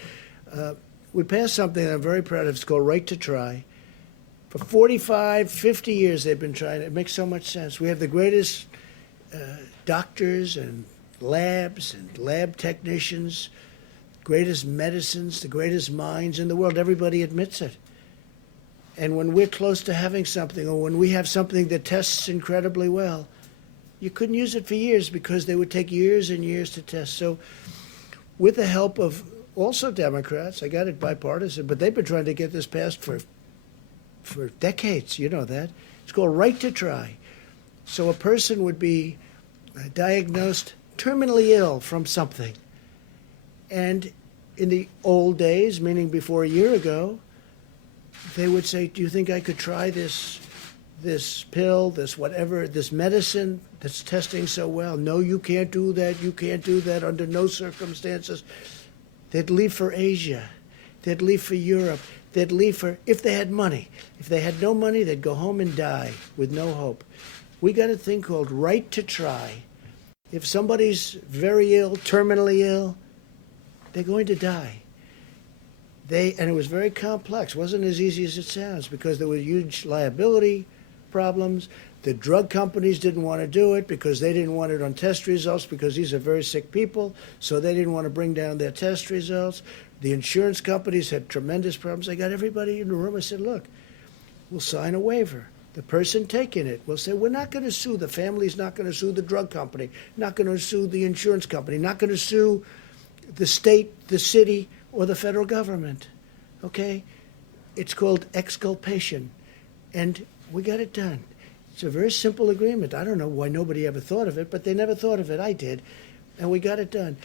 We passed something that I'm very proud of. It's called Right to Try. For 45, 50 years they've been trying. It makes so much sense. We have the greatest doctors and labs and lab technicians, greatest medicines, the greatest minds in the world. Everybody admits it. And when we're close to having something, or when we have something that tests incredibly well, you couldn't use it for years, because they would take years and years to test. So with the help of also Democrats, I got it bipartisan, but they've been trying to get this passed for decades. You know that. It's called Right to Try. So a person would be diagnosed terminally ill from something. And in the old days, meaning before a year ago, they would say, do you think I could try this pill, this whatever, this medicine that's testing so well? No, you can't do that. You can't do that under no circumstances. They'd leave for Asia. They'd leave for Europe. They'd leave for, if they had money. If they had no money, they'd go home and die with no hope. We got a thing called Right to Try. If somebody's very ill, terminally ill, they're going to die. And it was very complex. It wasn't as easy as it sounds, because there were huge liability problems. The drug companies didn't want to do it because they didn't want it on test results, because these are very sick people, so they didn't want to bring down their test results. The insurance companies had tremendous problems. I got everybody in the room. I said, look, we'll sign a waiver. The person taking it will say, we're not going to sue. The family's not going to sue the drug company, not going to sue the insurance company, not going to sue the state, the city, or the federal government. Okay? It's called exculpation. And we got it done. It's a very simple agreement. I don't know why nobody ever thought of it, but they never thought of it. I did. And we got it done.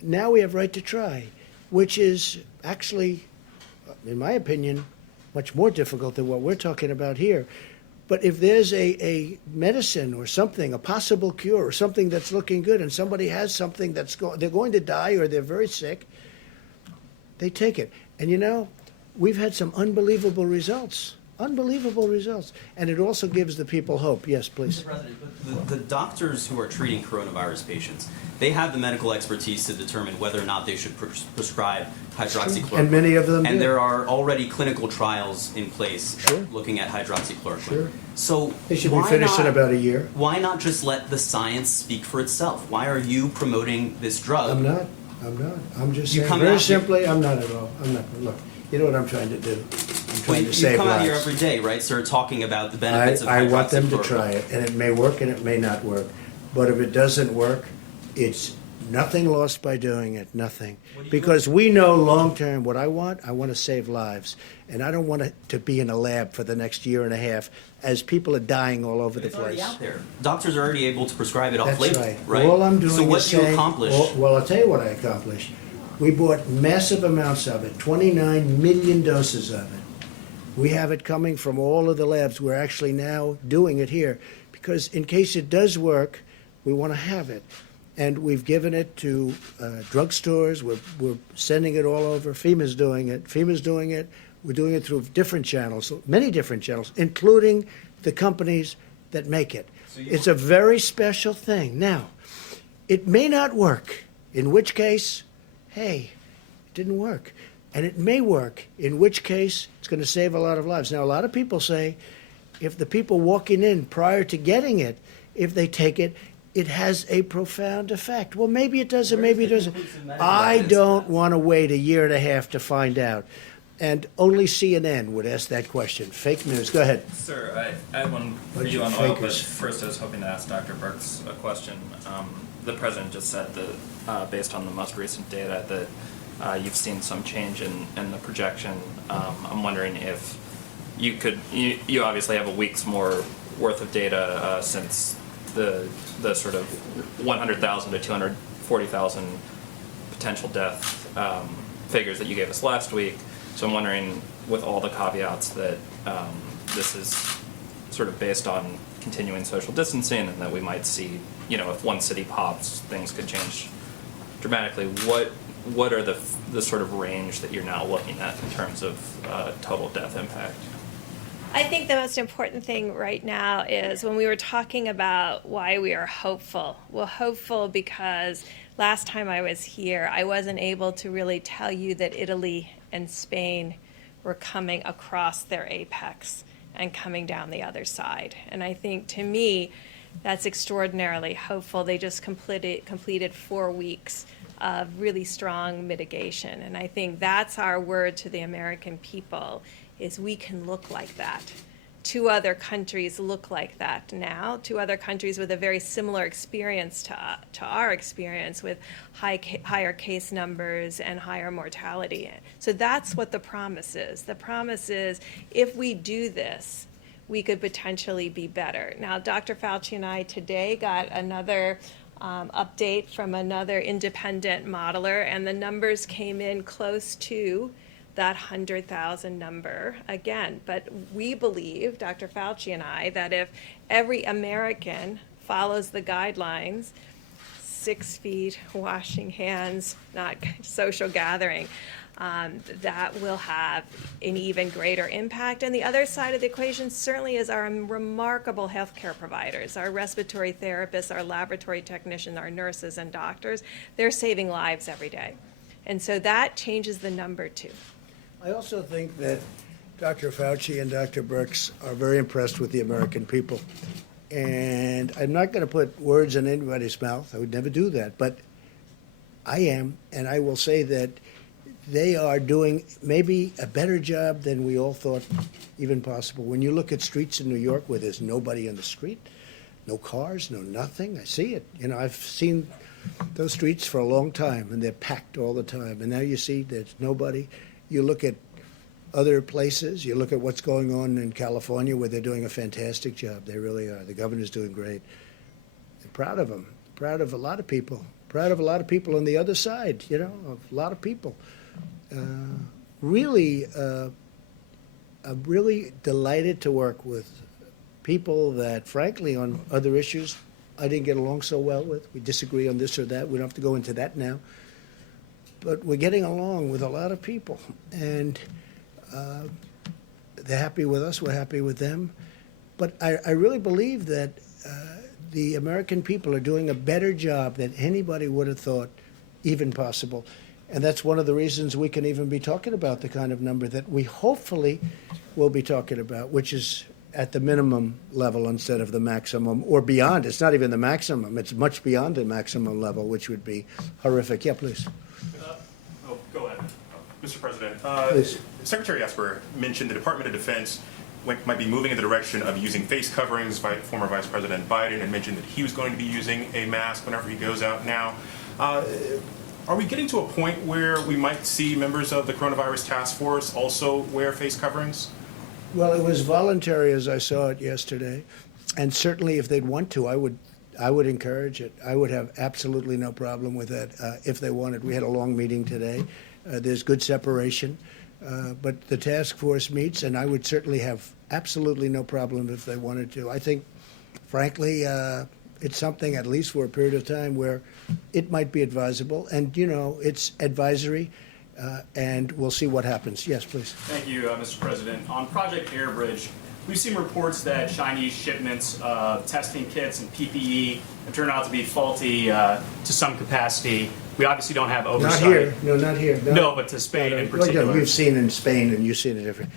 Now we have Right to Try, which is actually, in my opinion, much more difficult than what we're talking about here. But if there's a medicine or something, a possible cure or something that's looking good, and somebody has something they're going to die or they're very sick, they take it. And you know, we've had some unbelievable results. unbelievable results. And it also gives the people hope. Yes, please. Mr. President, but the doctors who are treating coronavirus patients, they have the medical expertise to determine whether or not they should prescribe hydroxychloroquine. And many of them And do. there are already clinical trials in place Sure. looking at hydroxychloroquine. Sure. So They should be why finished in not- about a year. Why not just let the science speak for itself? Why are you promoting this drug? I'm not. I'm just You saying, come very out here- simply, I'm not at all. I'm not. Look, you know what I'm trying to do? I'm Well, trying you to save come out lives. here every day, right, sir, talking about the benefits of I want them to hydroxychloroquine. try it, and it may work and it may not work. But if it doesn't work, it's nothing lost by doing it, nothing. Because we know long-term what I want to save lives. And I don't want it to be in a lab for the next year and a half as people are dying all over the It's already place. out there. Doctors are already able to prescribe it off That's label, right. All I'm doing So what is do you saying, accomplish? well, I'll tell you what I accomplished. We bought massive amounts of it, 29 million doses of it. We have it coming from all of the labs. We're actually now doing it here because in case it does work, we want to have it. And we've given it to drugstores. We're sending it all over. FEMA's doing it. We're doing it through different channels, many different channels, including the companies that make it. It's a very special thing. Now, it may not work, in which case, hey, it didn't work. And it may work, in which case it's going to save a lot of lives. Now, a lot of people say if the people walking in prior to getting it, if they take it, it has a profound effect. Well, maybe it does, and maybe it doesn't. I don't want to wait a year and a half to find out. And only CNN would ask that question. Fake news. Go ahead. Sir, I have one for Bunch you of on oil, but fakers. first I was hoping to ask Dr. Burks a question. The president just said that, based on the most recent data, that you've seen some change in the projection. I'm wondering if you could, you obviously have a week's more worth of data since the sort of 100,000 to 240,000 potential death figures that you gave us last week. So I'm wondering, with all the caveats that this is sort of based on continuing social distancing and that we might see, if one city pops, things could change dramatically. What are the sort of range that you're now looking at in terms of total death impact? I think the most important thing right now is when we were talking about why we are hopeful. Well, hopeful because last time I was here, I wasn't able to really tell you that Italy and Spain were coming across their apex and coming down the other side. And I think, to me, that's extraordinarily hopeful. They just completed 4 weeks of really strong mitigation. And I think that's our word to the American people, is we can look like that. 2 other countries look like that now. 2 other countries with a very similar experience to our experience, with higher case numbers and higher mortality. So that's what the promise is. The promise is, if we do this, we could potentially be better. Now, Dr. Fauci and I today got another update from another independent modeler, and the numbers came in close to that 100,000 number again. But we believe, Dr. Fauci and I, that if every American follows the guidelines, 6 feet, washing hands, not social gathering, that will have an even greater impact. And the other side of the equation certainly is our remarkable healthcare providers, our respiratory therapists, our laboratory technicians, our nurses and doctors. They're saving lives every day. And so that changes the number too. I also think that Dr. Fauci and Dr. Birx are very impressed with the American people. And I'm not going to put words in anybody's mouth. I would never do that. But I am, and I will say that they are doing maybe a better job than we all thought even possible. When you look at streets in New York where there's nobody on the street, no cars, no nothing, I see it. I've seen those streets for a long time, and they're packed all the time. And now you see there's nobody. You look at other places, you look at what's going on in California, where they're doing a fantastic job. They really are. The governor's doing great. I'm proud of them. Proud of a lot of people. Proud of a lot of people on the other side, a lot of people. I'm really delighted to work with people that, frankly, on other issues, I didn't get along so well with. We disagree on this or that. We don't have to go into that now. But we're getting along with a lot of people. And they're happy with us, we're happy with them. But I really believe that the American people are doing a better job than anybody would have thought even possible. And that's one of the reasons we can even be talking about the kind of number that we hopefully will be talking about, which is at the minimum level instead of the maximum or beyond. It's not even the maximum. It's much beyond the maximum level, which would be horrific. Yeah, please. Go ahead. Mr. President, Please. Secretary Esper mentioned the Department of Defense might be moving in the direction of using face coverings by former Vice President Biden, and mentioned that he was going to be using a mask whenever he goes out now. Are we getting to a point where we might see members of the coronavirus task force also wear face coverings? Well, it was voluntary as I saw it yesterday. And certainly if they'd want to, I would encourage it. I would have absolutely no problem with that if they wanted. We had a long meeting today. There's good separation. But the task force meets, and I would certainly have absolutely no problem if they wanted to. I think, frankly, it's something, at least for a period of time, where it might be advisable. And, you know, it's advisory, and we'll see what happens. Yes, please. Thank you, Mr. President. On Project Airbridge, we've seen reports that Chinese shipments of testing kits and PPE have turned out to be faulty to some capacity. We obviously don't have oversight. Not here. No, not here. No, but to Spain in particular. Well, you've seen in Spain, and you've seen it different.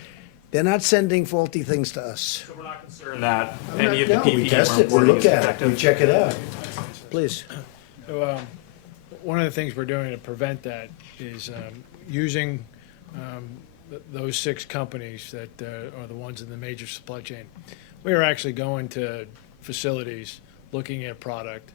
They're not sending faulty things to us. So we're not concerned that any of the No, PPE we test we're it, we importing look is at it, effective. we check it out. Please. So, one of the things we're doing to prevent that is using those 6 companies that are the ones in the major supply chain. We are actually going to facilities, looking at product,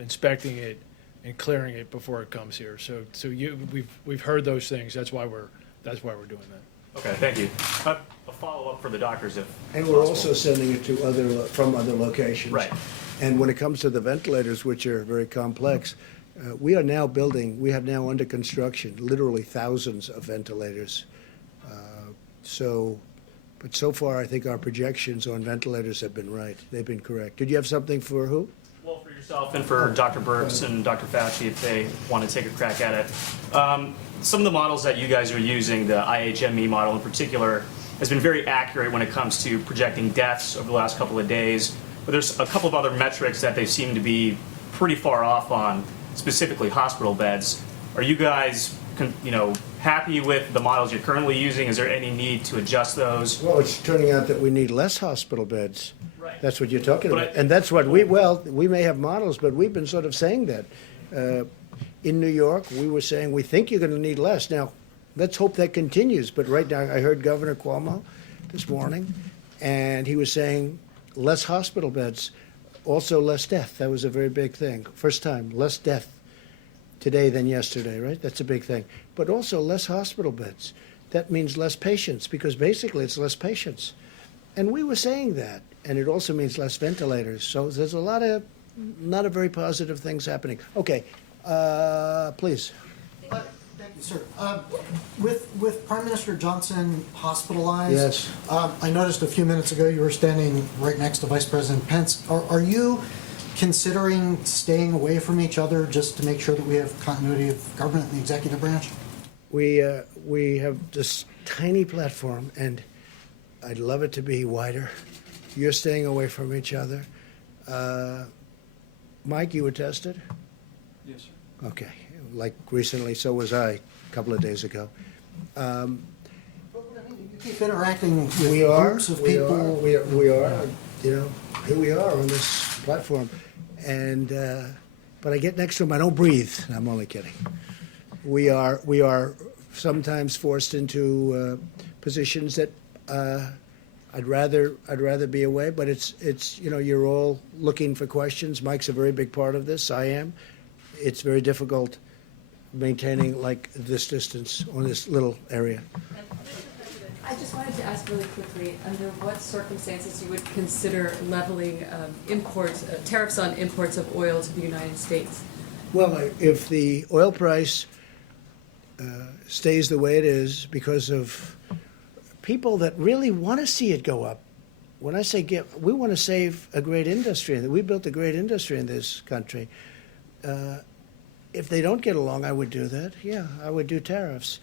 inspecting it, and clearing it before it comes here. So we've heard those things. That's why we're doing that. Okay, thank you. A follow-up for the doctors, if And we're possible. also sending it to from other locations. Right. And when it comes to the ventilators, which are very complex, we have now under construction, literally thousands of ventilators. But so far, I think our projections on ventilators have been right. They've been correct. Did you have something for who? Well, for yourself and for Dr. Birx and Dr. Fauci, if they want to take a crack at it. Some of the models that you guys are using, the IHME model in particular, has been very accurate when it comes to projecting deaths over the last couple of days. But there's a couple of other metrics that they seem to be pretty far off on, specifically hospital beds. Are you guys, happy with the models you're currently using? Is there any need to adjust those? Well, it's turning out that we need less hospital beds. Right. That's what you're talking But about. And that's what we may have models, but we've been sort of saying that. In New York, we were saying, we think you're going to need less. Now, let's hope that continues. But right now, I heard Governor Cuomo this morning, and he was saying less hospital beds, also less death. That was a very big thing. First time, less death today than yesterday, right? That's a big thing. But also less hospital beds. That means less patients, because basically it's less patients. And we were saying that. And it also means less ventilators. So there's a lot of not a very positive things happening. Okay, please. Thank you, sir. With Prime Minister Johnson hospitalized, Yes. I noticed a few minutes ago you were standing right next to Vice President Pence. Are you considering staying away from each other just to make sure that we have continuity of government in the executive branch? We have this tiny platform, and I'd love it to be wider. You're staying away from each other. Mike, you were tested? Yes, sir. Okay, like recently, so was I a couple of days ago. You keep interacting with We are, groups of we people. are, here we are on this platform. And, but I get next to him, I don't breathe. I'm only kidding. We are sometimes forced into positions that I'd rather be away, but it's you're all looking for questions. Mike's a very big part of this. I am. It's very difficult maintaining like this distance on this little area. I just wanted to ask really quickly, under what circumstances you would consider leveling tariffs on imports of oil to the United States? Well, if the oil price stays the way it is because of people that really want to see it go up. When I say we want to save a great industry. We built a great industry in this country. If they don't get along, I would do that. Yeah, I would do tariffs,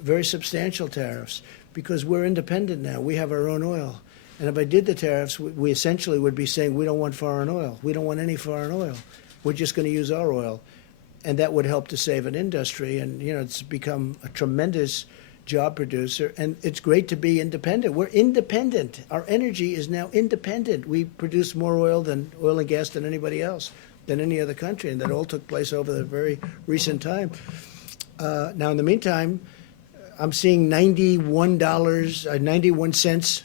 very substantial tariffs. because we're independent now. We have our own oil. And if I did the tariffs, we essentially would be saying we don't want foreign oil. We don't want any foreign oil. We're just going to use our oil. And that would help to save an industry. And, you know, it's become a tremendous job producer. And it's great to be independent. We're independent. Our energy is now independent. We produce more oil and gas than anybody else, than any other country. And that all took place over the very recent time. Now, in the meantime, I'm seeing $91 cents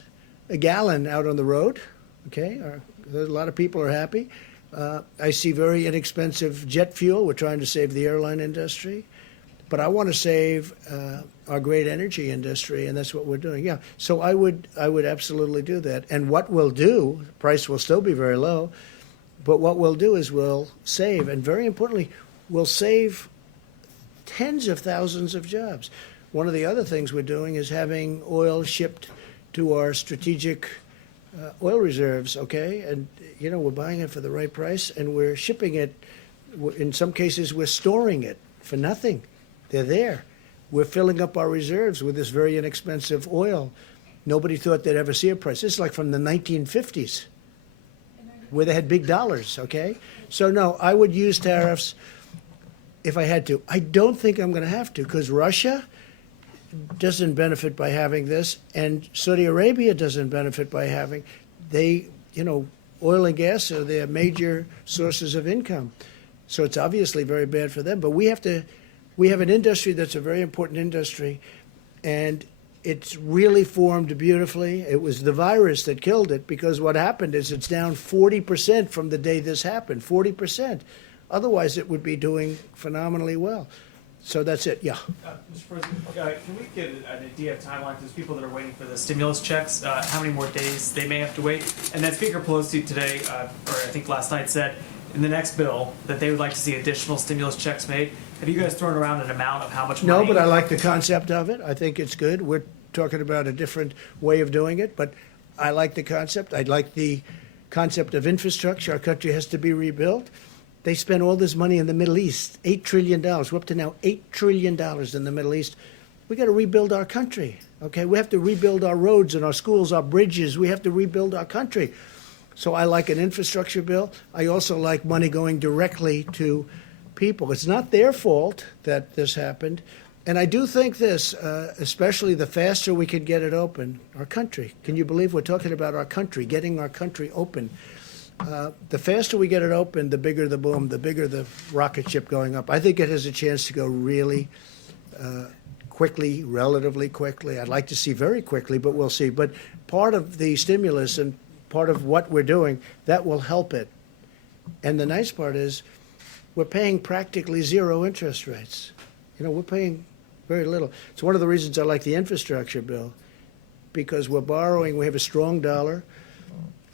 a gallon out on the road. Okay, a lot of people are happy. I see very inexpensive jet fuel. We're trying to save the airline industry, but I want to save our great energy industry, and that's what we're doing. Yeah, so I would absolutely do that. And what we'll do, price will still be very low, but what we'll do is we'll save, and very importantly, we'll save tens of thousands of jobs. One of the other things we're doing is having oil shipped to our strategic oil reserves, okay? And, you know, we're buying it for the right price, and we're shipping it. In some cases, we're storing it for nothing. They're there. We're filling up our reserves with this very inexpensive oil. Nobody thought they'd ever see a price. This is like from the 1950s, where they had big dollars, okay? So, no, I would use tariffs if I had to. I don't think I'm going to have to, because Russia doesn't benefit by having this, and Saudi Arabia doesn't benefit by having. They, you know, oil and gas are their major sources of income. So it's obviously very bad for them. But we have an industry that's a very important industry, and it's really formed beautifully. It was the virus that killed it, because what happened is it's down 40% from the day this happened, 40%. Otherwise, it would be doing phenomenally well. So that's it, yeah. Mr. President, can we get an idea of timeline for those people that are waiting for the stimulus checks? How many more days they may have to wait? And then Speaker Pelosi today, or I think last night, said in the next bill that they would like to see additional stimulus checks made. Have you guys thrown around an amount of how much money? No, but I like the concept of it. I think it's good. We're talking about a different way of doing it, but I like the concept. I like the concept of infrastructure. Our country has to be rebuilt. They spend all this money in the Middle East, $8 trillion. We're up to now $8 trillion in the Middle East. We got to rebuild our country, okay? We have to rebuild our roads and our schools, our bridges. We have to rebuild our country. So I like an infrastructure bill. I also like money going directly to people. It's not their fault that this happened. And I do think this, especially the faster we can get it open, our country. Can you believe we're talking about our country, getting our country open? The faster we get it open, the bigger the boom, the bigger the rocket ship going up. I think it has a chance to go really quickly, relatively quickly. I'd like to see very quickly, but we'll see. But part of the stimulus and part of what we're doing, that will help it. And the nice part is we're paying practically zero interest rates. You know, we're paying very little. It's one of the reasons I like the infrastructure bill, because we're borrowing, we have a strong dollar.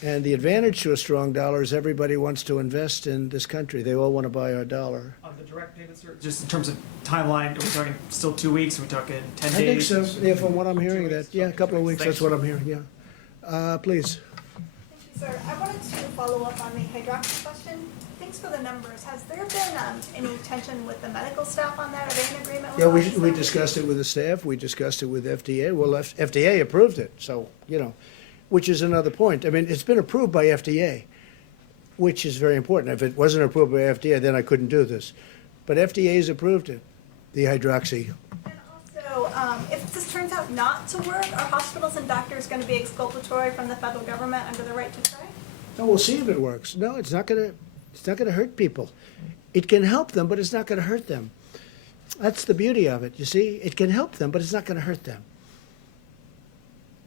And the advantage to a strong dollar is everybody wants to invest in this country. They all want to buy our dollar. On the direct payments, sir, just in terms of timeline, are we talking still 2 weeks? Are we talking 10 I think days? so. Yeah, from what I'm hearing, that, yeah, a couple of weeks, Thanks. that's what I'm hearing, yeah. Please. Sir, I wanted to follow up on the hydroxy question. Thanks for the numbers. Has there been any tension with the medical staff on that? Are they in agreement with Yeah, all this we stuff? discussed it with the staff. We discussed it with FDA. Well, FDA approved it, so, you know, which is another point. I mean, it's been approved by FDA, which is very important. If it wasn't approved by FDA, then I couldn't do this. But FDA's approved it, the hydroxy. And also, if this turns out not to work, are hospitals and doctors going to be exculpatory from the federal government under the right to try? No, we'll see if it works. No, it's not gonna hurt people. It can help them, but it's not gonna hurt them. That's the beauty of it. You see, it can help them, but it's not gonna hurt them.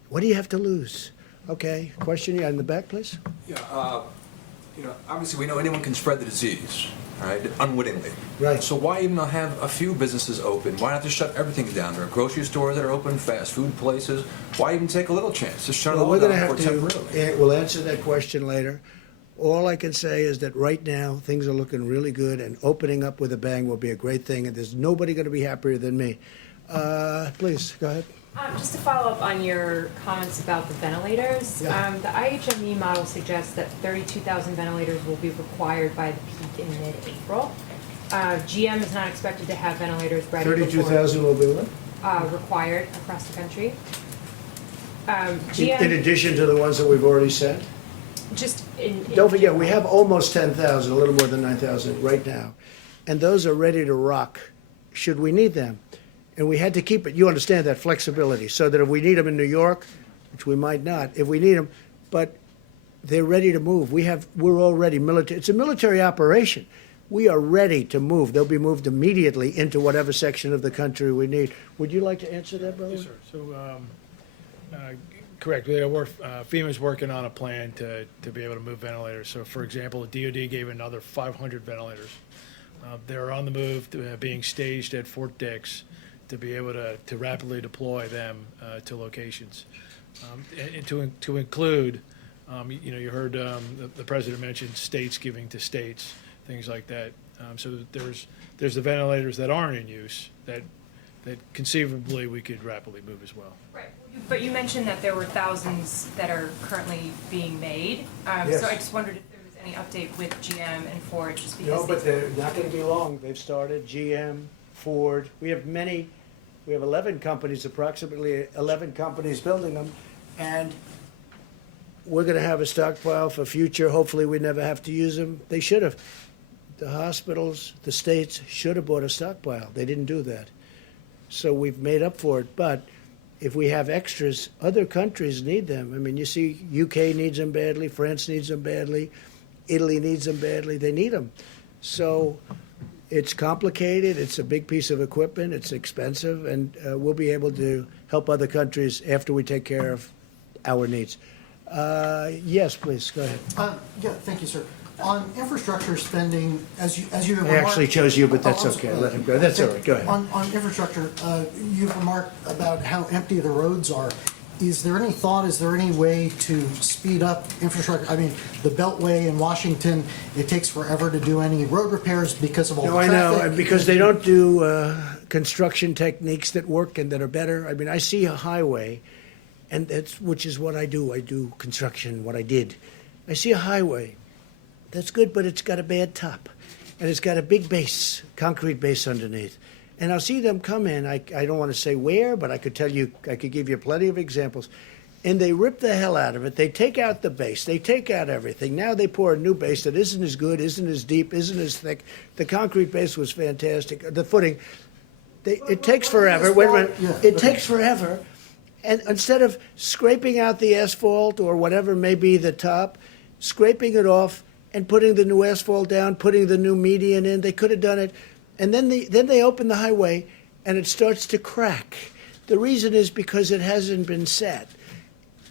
What do you have to lose? Okay, question in the back, please. Yeah, you know, obviously we know anyone can spread the disease, right, unwittingly. Right. So why even have a few businesses open? Why not just shut everything down? There are grocery stores that are open, fast food places. Why even take a little chance? Just shut it Well, all we're down gonna for have temporarily. to, we'll answer that question later. All I can say is that right now, things are looking really good, and opening up with a bang will be a great thing, and there's nobody gonna be happier than me. Please, go ahead. Just to follow up on your comments about the ventilators, Yeah. the IHME model suggests that 32,000 ventilators will be required by the peak in mid-April. GM is not expected to have ventilators ready before 32,000 will be what? required across the country. GM, In addition to the ones that we've already sent? just in. Don't forget, we have almost 10,000, a little more than 9,000 right now. And those are ready to rock, should we need them. And we had to keep it, you understand that flexibility, so that if we need them in New York, which we might not, if we need them, but they're ready to move. We're already military, it's a military operation. We are ready to move. They'll be moved immediately into whatever section of the country we need. Would you like to answer that, brother? Yes, sir. So, correct. FEMA's working on a plan to be able to move ventilators. So, for example, the DoD gave another 500 ventilators. They're on the move, being staged at Fort Dix to be able to rapidly deploy them to locations. And to include, you heard the president mention states giving to states, things like that. So there's the ventilators that aren't in use that conceivably we could rapidly move as well. Right, but you mentioned that there were thousands that are currently being made. Yes. So I just wondered if there was any update with GM and Ford, just because. No, but they're not going to be long. They've started, GM, Ford. We have 11 companies, approximately 11 companies building them. And we're going to have a stockpile for future. Hopefully we never have to use them. They should have. The hospitals, the states should have bought a stockpile. They didn't do that. So we've made up for it. But if we have extras, other countries need them. I mean, you see, UK needs them badly, France needs them badly, Italy needs them badly. They need them. So it's complicated. It's a big piece of equipment. It's expensive. And we'll be able to help other countries after we take care of our needs. Yes, please, go ahead. Yeah, thank you, sir. On infrastructure spending, as you have I remarked. actually chose you, but that's Oh, okay. Let him go. That's all right. Go ahead. On infrastructure, you've remarked about how empty the roads are. Is there any thought, is there any way to speed up infrastructure? I mean, the Beltway in Washington, it takes forever to do any road repairs because of all the No, I traffic. know, and because they don't do construction techniques that work and that are better. I mean, I see a highway, and which is what I do. I do construction, what I did. I see a highway. That's good, but it's got a bad top. And it's got a big base, concrete base underneath. And I'll see them come in. I don't want to say where, but I could tell you, I could give you plenty of examples. And they rip the hell out of it. They take out the base. They take out everything. Now they pour a new base that isn't as good, isn't as deep, isn't as thick. The concrete base was fantastic. The footing, it takes forever. Wait a minute. It takes forever. And instead of scraping out the asphalt or whatever may be the top, scraping it off and putting the new asphalt down, putting the new median in, they could have done it. And then they open the highway and it starts to crack. The reason is because it hasn't been set.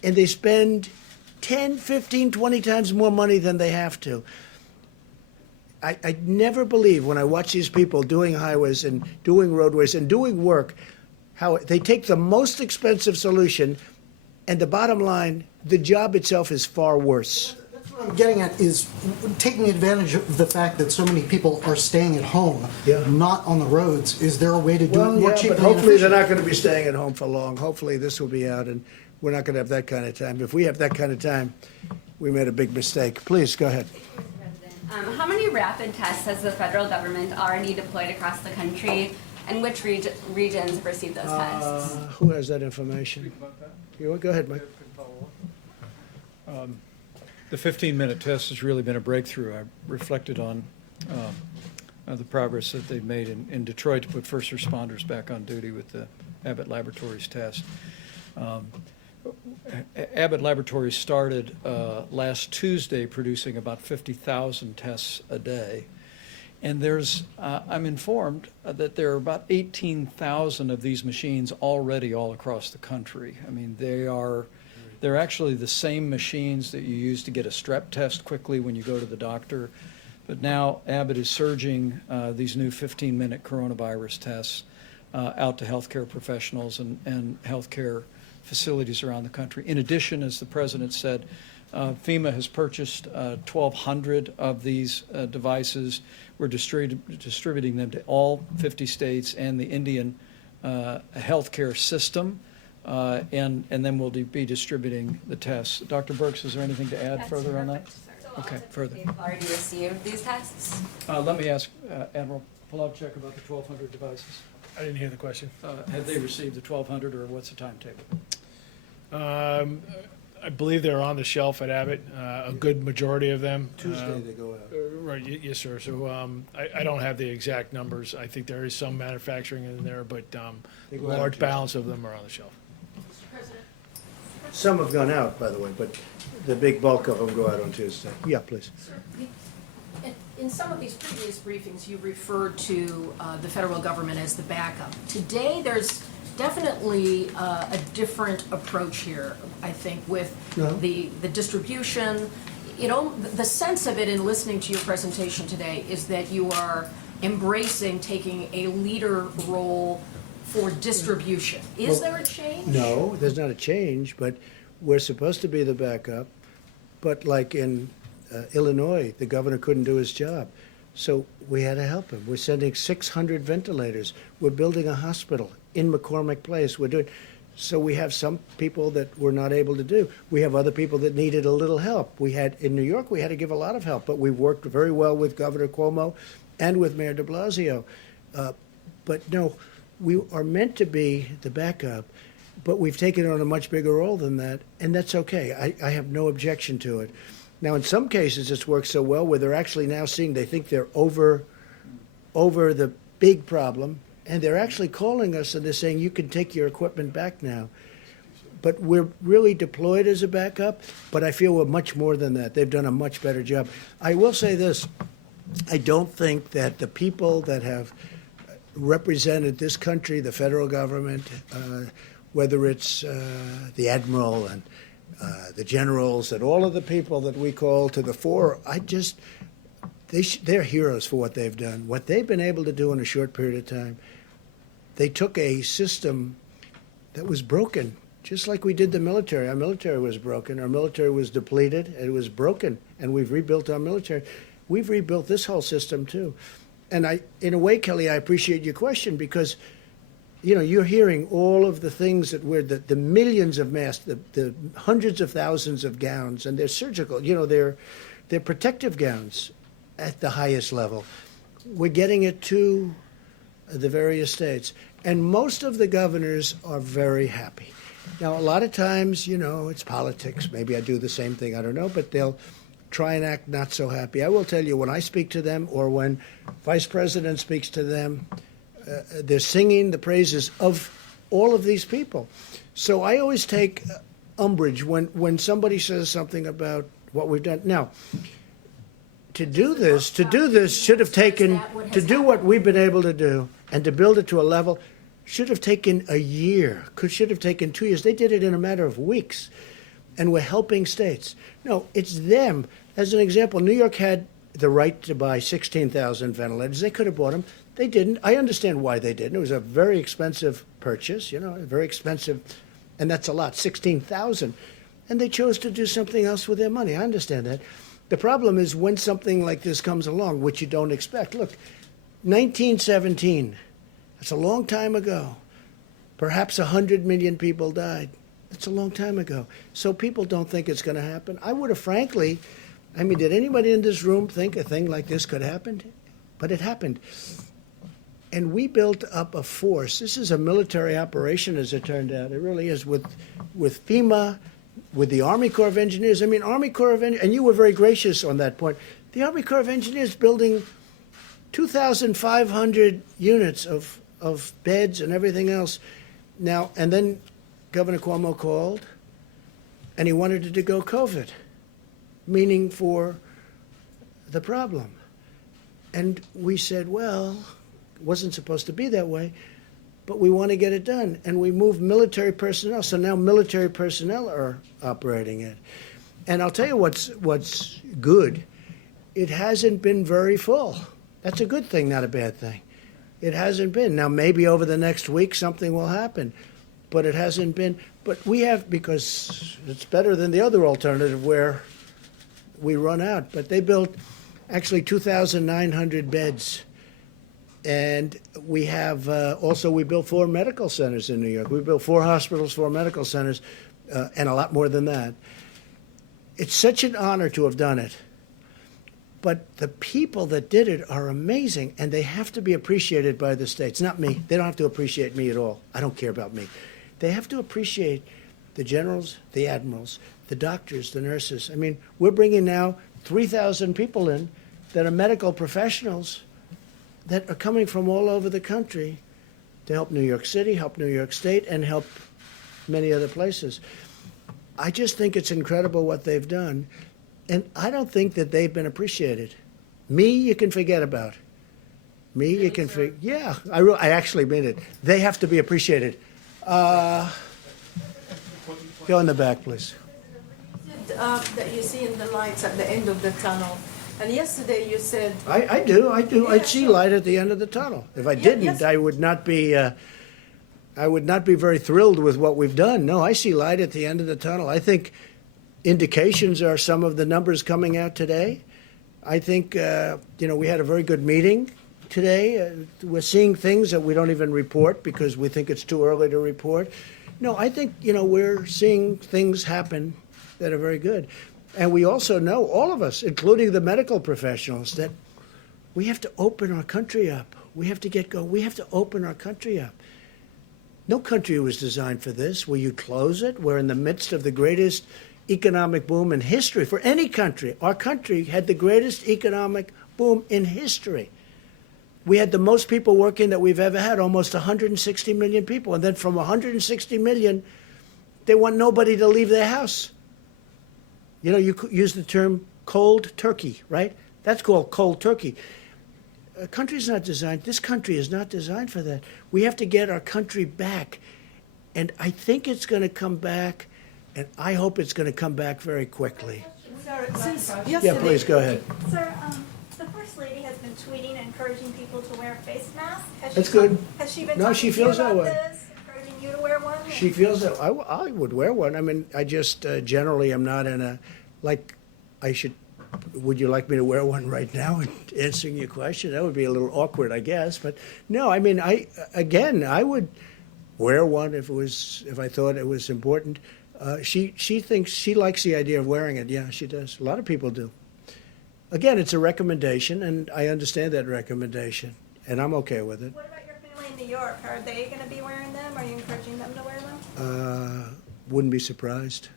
And they spend 10, 15, 20 times more money than they have to. I never believe when I watch these people doing highways and doing roadways and doing work, how they take the most expensive solution and the bottom line, the job itself is far worse. What I'm getting at is taking advantage of the fact that so many people are staying at home, not on the roads. Is there a way to do it more cheaply? But hopefully they're not going to be staying at home for long. Hopefully this will be out, and we're not going to have that kind of time. If we have that kind of time, we made a big mistake. Please, go ahead. How many rapid tests has the federal government already deployed across the country, and which regions have received those tests? Who has that information? You go ahead, Mike. The 15-minute test has really been a breakthrough. I reflected on the progress that they've made in Detroit to put first responders back on duty with the Abbott Laboratories test. Abbott Laboratories started last Tuesday producing about 50,000 tests a day. And I'm informed that there are about 18,000 of these machines already all across the country. I mean, they're actually the same machines that you use to get a strep test quickly when you go to the doctor. But now Abbott is surging these new 15-minute coronavirus tests out to healthcare professionals and healthcare facilities around the country. In addition, as the president said, FEMA has purchased 1,200 of these devices. We're distributing them to all 50 states and the Indian healthcare system. And then we'll be distributing the tests. Dr. Burks, is there anything to add further on that? Okay, further. They've already received these tests? Let me ask Admiral Polovchek about the 1,200 devices. I didn't hear the question. Have they received the 1,200, or what's the timetable? I believe they're on the shelf at Abbott, a good majority of them. Tuesday they go out. Right, yes, sir. So I don't have the exact numbers. I think there is some manufacturing in there, but They go out large Tuesday. balance of them are on the shelf. Some have gone out, by the way, but the big bulk of them go out on Tuesday. Yeah, please. In some of these previous briefings, you referred to the federal government as the backup. Today, there's definitely a different approach here, I think, with No. the distribution. You know, the sense of it in listening to your presentation today is that you are embracing taking a leader role for distribution. Is there a change? No, there's not a change, but we're supposed to be the backup. But like in Illinois, the governor couldn't do his job. So we had to help him. We're sending 600 ventilators. We're building a hospital in McCormick Place. So we have some people that we're not able to do. We have other people that needed a little help. In New York, we had to give a lot of help, but we've worked very well with Governor Cuomo and with Mayor Deblasio. But no, we are meant to be the backup, but we've taken on a much bigger role than that, and that's okay. I have no objection to it. Now, in some cases, it's worked so well where they're actually now seeing they think they're over the big problem, and they're actually calling us and they're saying, you can take your equipment back now. But we're really deployed as a backup, but I feel we're much more than that. They've done a much better job. I will say this. I don't think that the people that have represented this country, the federal government, whether it's the admiral and the generals and all of the people that we call to the fore, they're heroes for what they've done. What they've been able to do in a short period of time, they took a system that was broken, just like we did the military. Our military was broken. Our military was depleted. It was broken, and we've rebuilt our military. We've rebuilt this whole system, too. And in a way, Kelly, I appreciate your question because you're hearing all of the things that the millions of masks, the hundreds of thousands of gowns, and they're surgical, they're protective gowns at the highest level. We're getting it to the various states. And most of the governors are very happy. Now, a lot of times, it's politics. Maybe I do the same thing, I don't know, but they'll try and act not so happy. I will tell you, when I speak to them or when Vice President speaks to them, they're singing the praises of all of these people. So I always take umbrage when somebody says something about what we've done. Now, to do this should have taken, to do what we've been able to do and to build it to a level, should have taken a year, should have taken 2 years. They did it in a matter of weeks, and we're helping states. No, it's them. As an example, New York had the right to buy 16,000 ventilators. They could have bought them. They didn't. I understand why they didn't. It was a very expensive purchase, very expensive, and that's a lot, 16,000. And they chose to do something else with their money. I understand that. The problem is when something like this comes along, which you don't expect. Look, 1917, that's a long time ago. Perhaps 100 million people died. That's a long time ago. So people don't think it's going to happen. I would have frankly, did anybody in this room think a thing like this could happen? But it happened. And we built up a force. This is a military operation, as it turned out. It really is, with FEMA, with the Army Corps of Engineers. Army Corps of Engineers, and you were very gracious on that point. The Army Corps of Engineers building 2,500 units of beds and everything else. Now, and then Governor Cuomo called, and he wanted it to go COVID, meaning for the problem. And we said, well, it wasn't supposed to be that way, but we want to get it done. And we moved military personnel. So now military personnel are operating it. And I'll tell you what's good. It hasn't been very full. That's a good thing, not a bad thing. It hasn't been. Now, maybe over the next week something will happen, but it hasn't been. But we have, because it's better than the other alternative where we run out. But they built actually 2,900 beds. And we have also, we built 4 medical centers in New York. We built 4 hospitals, 4 medical centers, and a lot more than that. It's such an honor to have done it. But the people that did it are amazing, and they have to be appreciated by the states. Not me. They don't have to appreciate me at all. I don't care about me. They have to appreciate the generals, the admirals, the doctors, the nurses. I mean, we're bringing now 3,000 people in that are medical professionals that are coming from all over the country to help New York City, help New York State, and help many other places. I just think it's incredible what they've done, and I don't think that they've been appreciated. Me, you can forget about. Me, you can forget. Yeah, I actually mean it. They have to be appreciated. Go in the back, please. That you see in the lights at the end of the tunnel. And yesterday you said... I do. Yeah, I see light at the end of the tunnel. If I didn't, yes. I would not be very thrilled with what we've done. No, I see light at the end of the tunnel. I think indications are some of the numbers coming out today. I think, we had a very good meeting today. We're seeing things that we don't even report because we think it's too early to report. No, I think, we're seeing things happen that are very good. And we also know, all of us, including the medical professionals, that we have to open our country up. We have to get going. We have to open our country up. No country was designed for this. Will you close it? We're in the midst of the greatest economic boom in history for any country. Our country had the greatest economic boom in history. We had the most people working that we've ever had, almost 160 million people. And then from 160 million, they want nobody to leave their house. You could use the term cold turkey, right? That's called cold turkey. A country's not designed, this country is not designed for that. We have to get our country back. And I think it's going to come back, and I hope it's going to come back very quickly. Sir, since Yeah, please, go ahead. Sir, the First Lady has been tweeting encouraging people to wear face masks. That's good. Has she been No, talking she to you feels that about way. this, encouraging you to wear one? She feels that I would wear one. I mean, I just generally am not in a, would you like me to wear one right now and answering your question? That would be a little awkward, I guess. But no, I mean, I would wear one if I thought it was important. She thinks, she likes the idea of wearing it. Yeah, she does. A lot of people do. Again, it's a recommendation, and I understand that recommendation, and I'm okay with it. What about your family in New York? Are they going to be wearing them? Are you encouraging them to wear them? Wouldn't be surprised.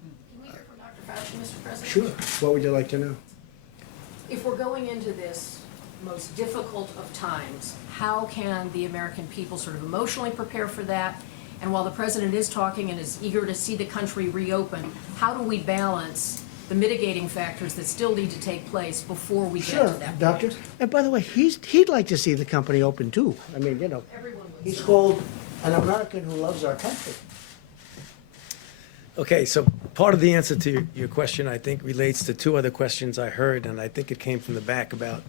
Can we hear from Dr. Fauci, Mr. President? Sure. What would you like to know? If we're going into this most difficult of times, how can the American people sort of emotionally prepare for that? And while the president is talking and is eager to see the country reopen, how do we balance the mitigating factors that still need to take place before we get to that point? Doctor. And by the way, he'd like to see the company open too. I mean, he's called an American who loves our country. Okay, so part of the answer to your question, I think, relates to two other questions I heard, and I think it came from the back about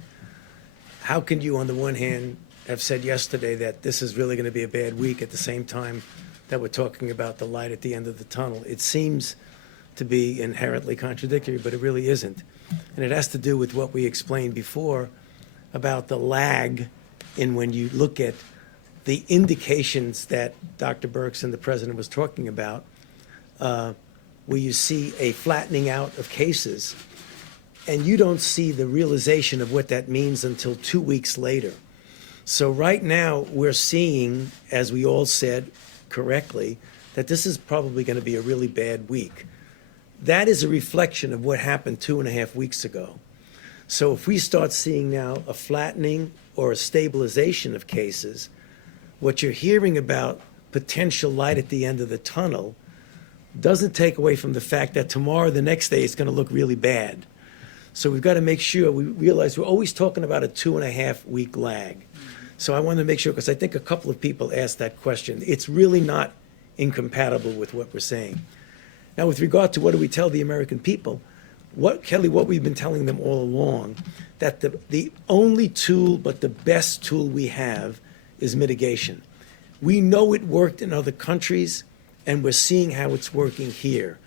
how can you, on the one hand, have said yesterday that this is really going to be a bad week at the same time that we're talking about the light at the end of the tunnel. It seems to be inherently contradictory, but it really isn't. And it has to do with what we explained before about the lag in when you look at the indications that Dr. Birx and the president was talking about, where you see a flattening out of cases, and you don't see the realization of what that means until 2 weeks later. So right now, we're seeing, as we all said correctly, that this is probably going to be a really bad week. That is a reflection of what happened 2.5 weeks ago. So if we start seeing now a flattening or a stabilization of cases, what you're hearing about potential light at the end of the tunnel doesn't take away from the fact that tomorrow, the next day, it's going to look really bad. So we've got to make sure we realize we're always talking about a 2.5 week lag. So I want to make sure, because I think a couple of people asked that question. It's really not incompatible with what we're saying. Now, with regard to what do we tell the American people, Kelly, what we've been telling them all along, that the only tool but the best tool we have is mitigation. We know it worked in other countries, and we're seeing how it's working here.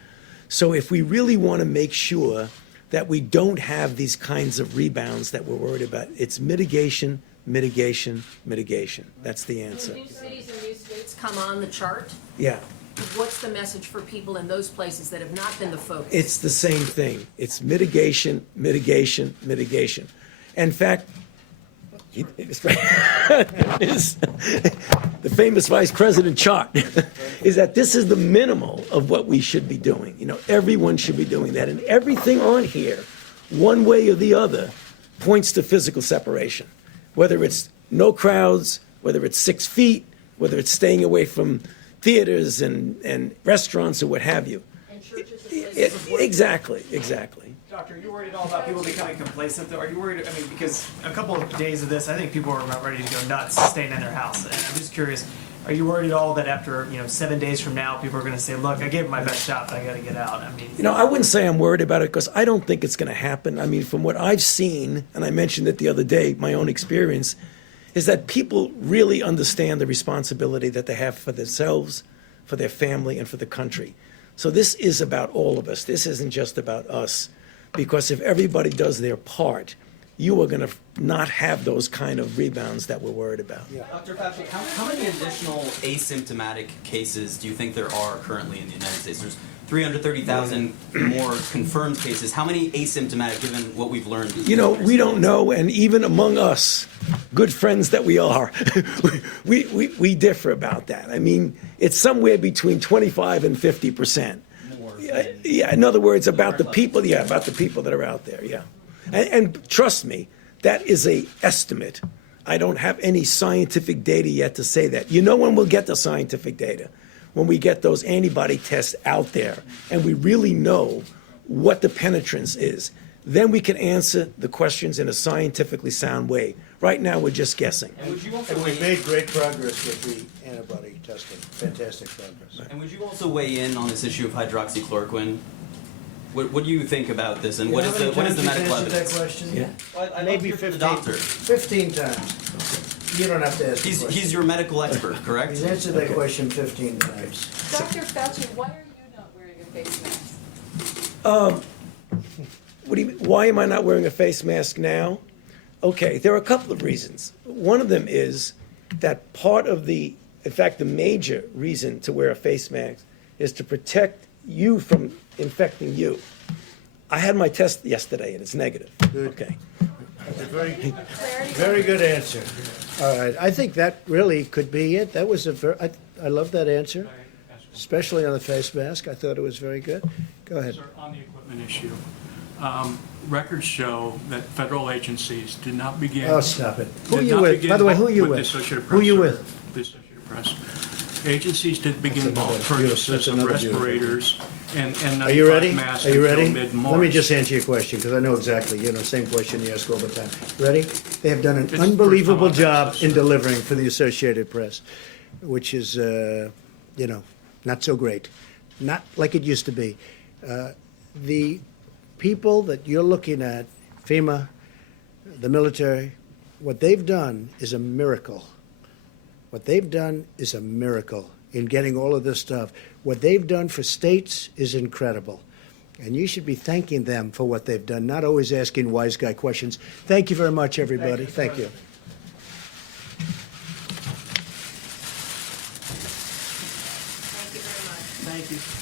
So if we really want to make sure that we don't have these kinds of rebounds that we're worried about, it's mitigation, mitigation, mitigation. That's the answer. When new cities and new states come on the chart, Yeah. what's the message for people in those places that have not been the focus? It's the same thing. It's mitigation, mitigation, mitigation. In fact, The famous vice president chart is that this is the minimal of what we should be doing. You know, everyone should be doing that. And everything on here, one way or the other, points to physical separation. Whether it's no crowds, whether it's 6 feet, whether it's staying away from theaters and restaurants or what have you. And churches and places of worship. Exactly. Doctor, are you worried at all about people becoming complacent, though? Are you worried? I mean, because a couple of days of this, I think people are about ready to go nuts staying in their house. And I'm just curious, are you worried at all that after 7 days from now, people are going to say, "Look, I gave it my best shot, but I got to get out"? I mean, You know, I wouldn't say I'm worried about it because I don't think it's going to happen. I mean, from what I've seen, and I mentioned it the other day, my own experience, is that people really understand the responsibility that they have for themselves, for their family, and for the country. So this is about all of us. This isn't just about us. Because if everybody does their part, you are going to not have those kind of rebounds that we're worried about. Dr. Fauci, how many additional asymptomatic cases do you think there are currently in the United States? There's 330,000 more confirmed cases. How many asymptomatic, given what we've learned? You know, we don't know, and even among us, good friends that we are, we differ about that. I mean, it's somewhere between 25 and 50%. Yeah, in other words, about the people that are out there, yeah. And trust me, that is a estimate. I don't have any scientific data yet to say that. You know when we'll get the scientific data? When we get those antibody tests out there and we really know what the penetrance is. Then we can answer the questions in a scientifically sound way. Right now, we're just guessing. And would you also And we've made great progress with the antibody testing. Fantastic progress. And would you also weigh in on this issue of hydroxychloroquine? What do you think about this, and what is the medical evidence? That question? Yeah. Well, I'd Maybe love to hear 15, from the doctor. 15 times. You don't have to ask the question. He's your medical expert, correct? He's answered that question 15 times. Dr. Fauci, why are you not wearing a face mask? What do you mean? Why am I not wearing a face mask now? Okay, there are a couple of reasons. One of them is that part of in fact, the major reason to wear a face mask is to protect you from infecting you. I had my test yesterday and it's negative. Good. Okay. That's a very good answer. All right, I think that really could be it. That was I love that answer, especially on the face mask. I thought it was very good. Go ahead. Sir, on the equipment issue, records show that federal agencies did not begin. Oh, stop it. Who are did you not with? begin By the way, who are you the with? Associated Who are you Press, with? sir. The Associated Press. Agencies did begin bulk That's purchases of another beautiful respirators and Are you ready? 95 masks Are you until ready? mid-March. Let me just answer your question because I know exactly. Same question you ask all the time. Ready? They have done an This is the first unbelievable time I've job asked in this, sir. delivering for the Associated Press, which is, not so great. Not like it used to be. The people that you're looking at, FEMA, the military, what they've done is a miracle. What they've done is a miracle in getting all of this stuff. What they've done for states is incredible. And you should be thanking them for what they've done, not always asking wise guy questions. Thank you very much, everybody. Thank you. thank you.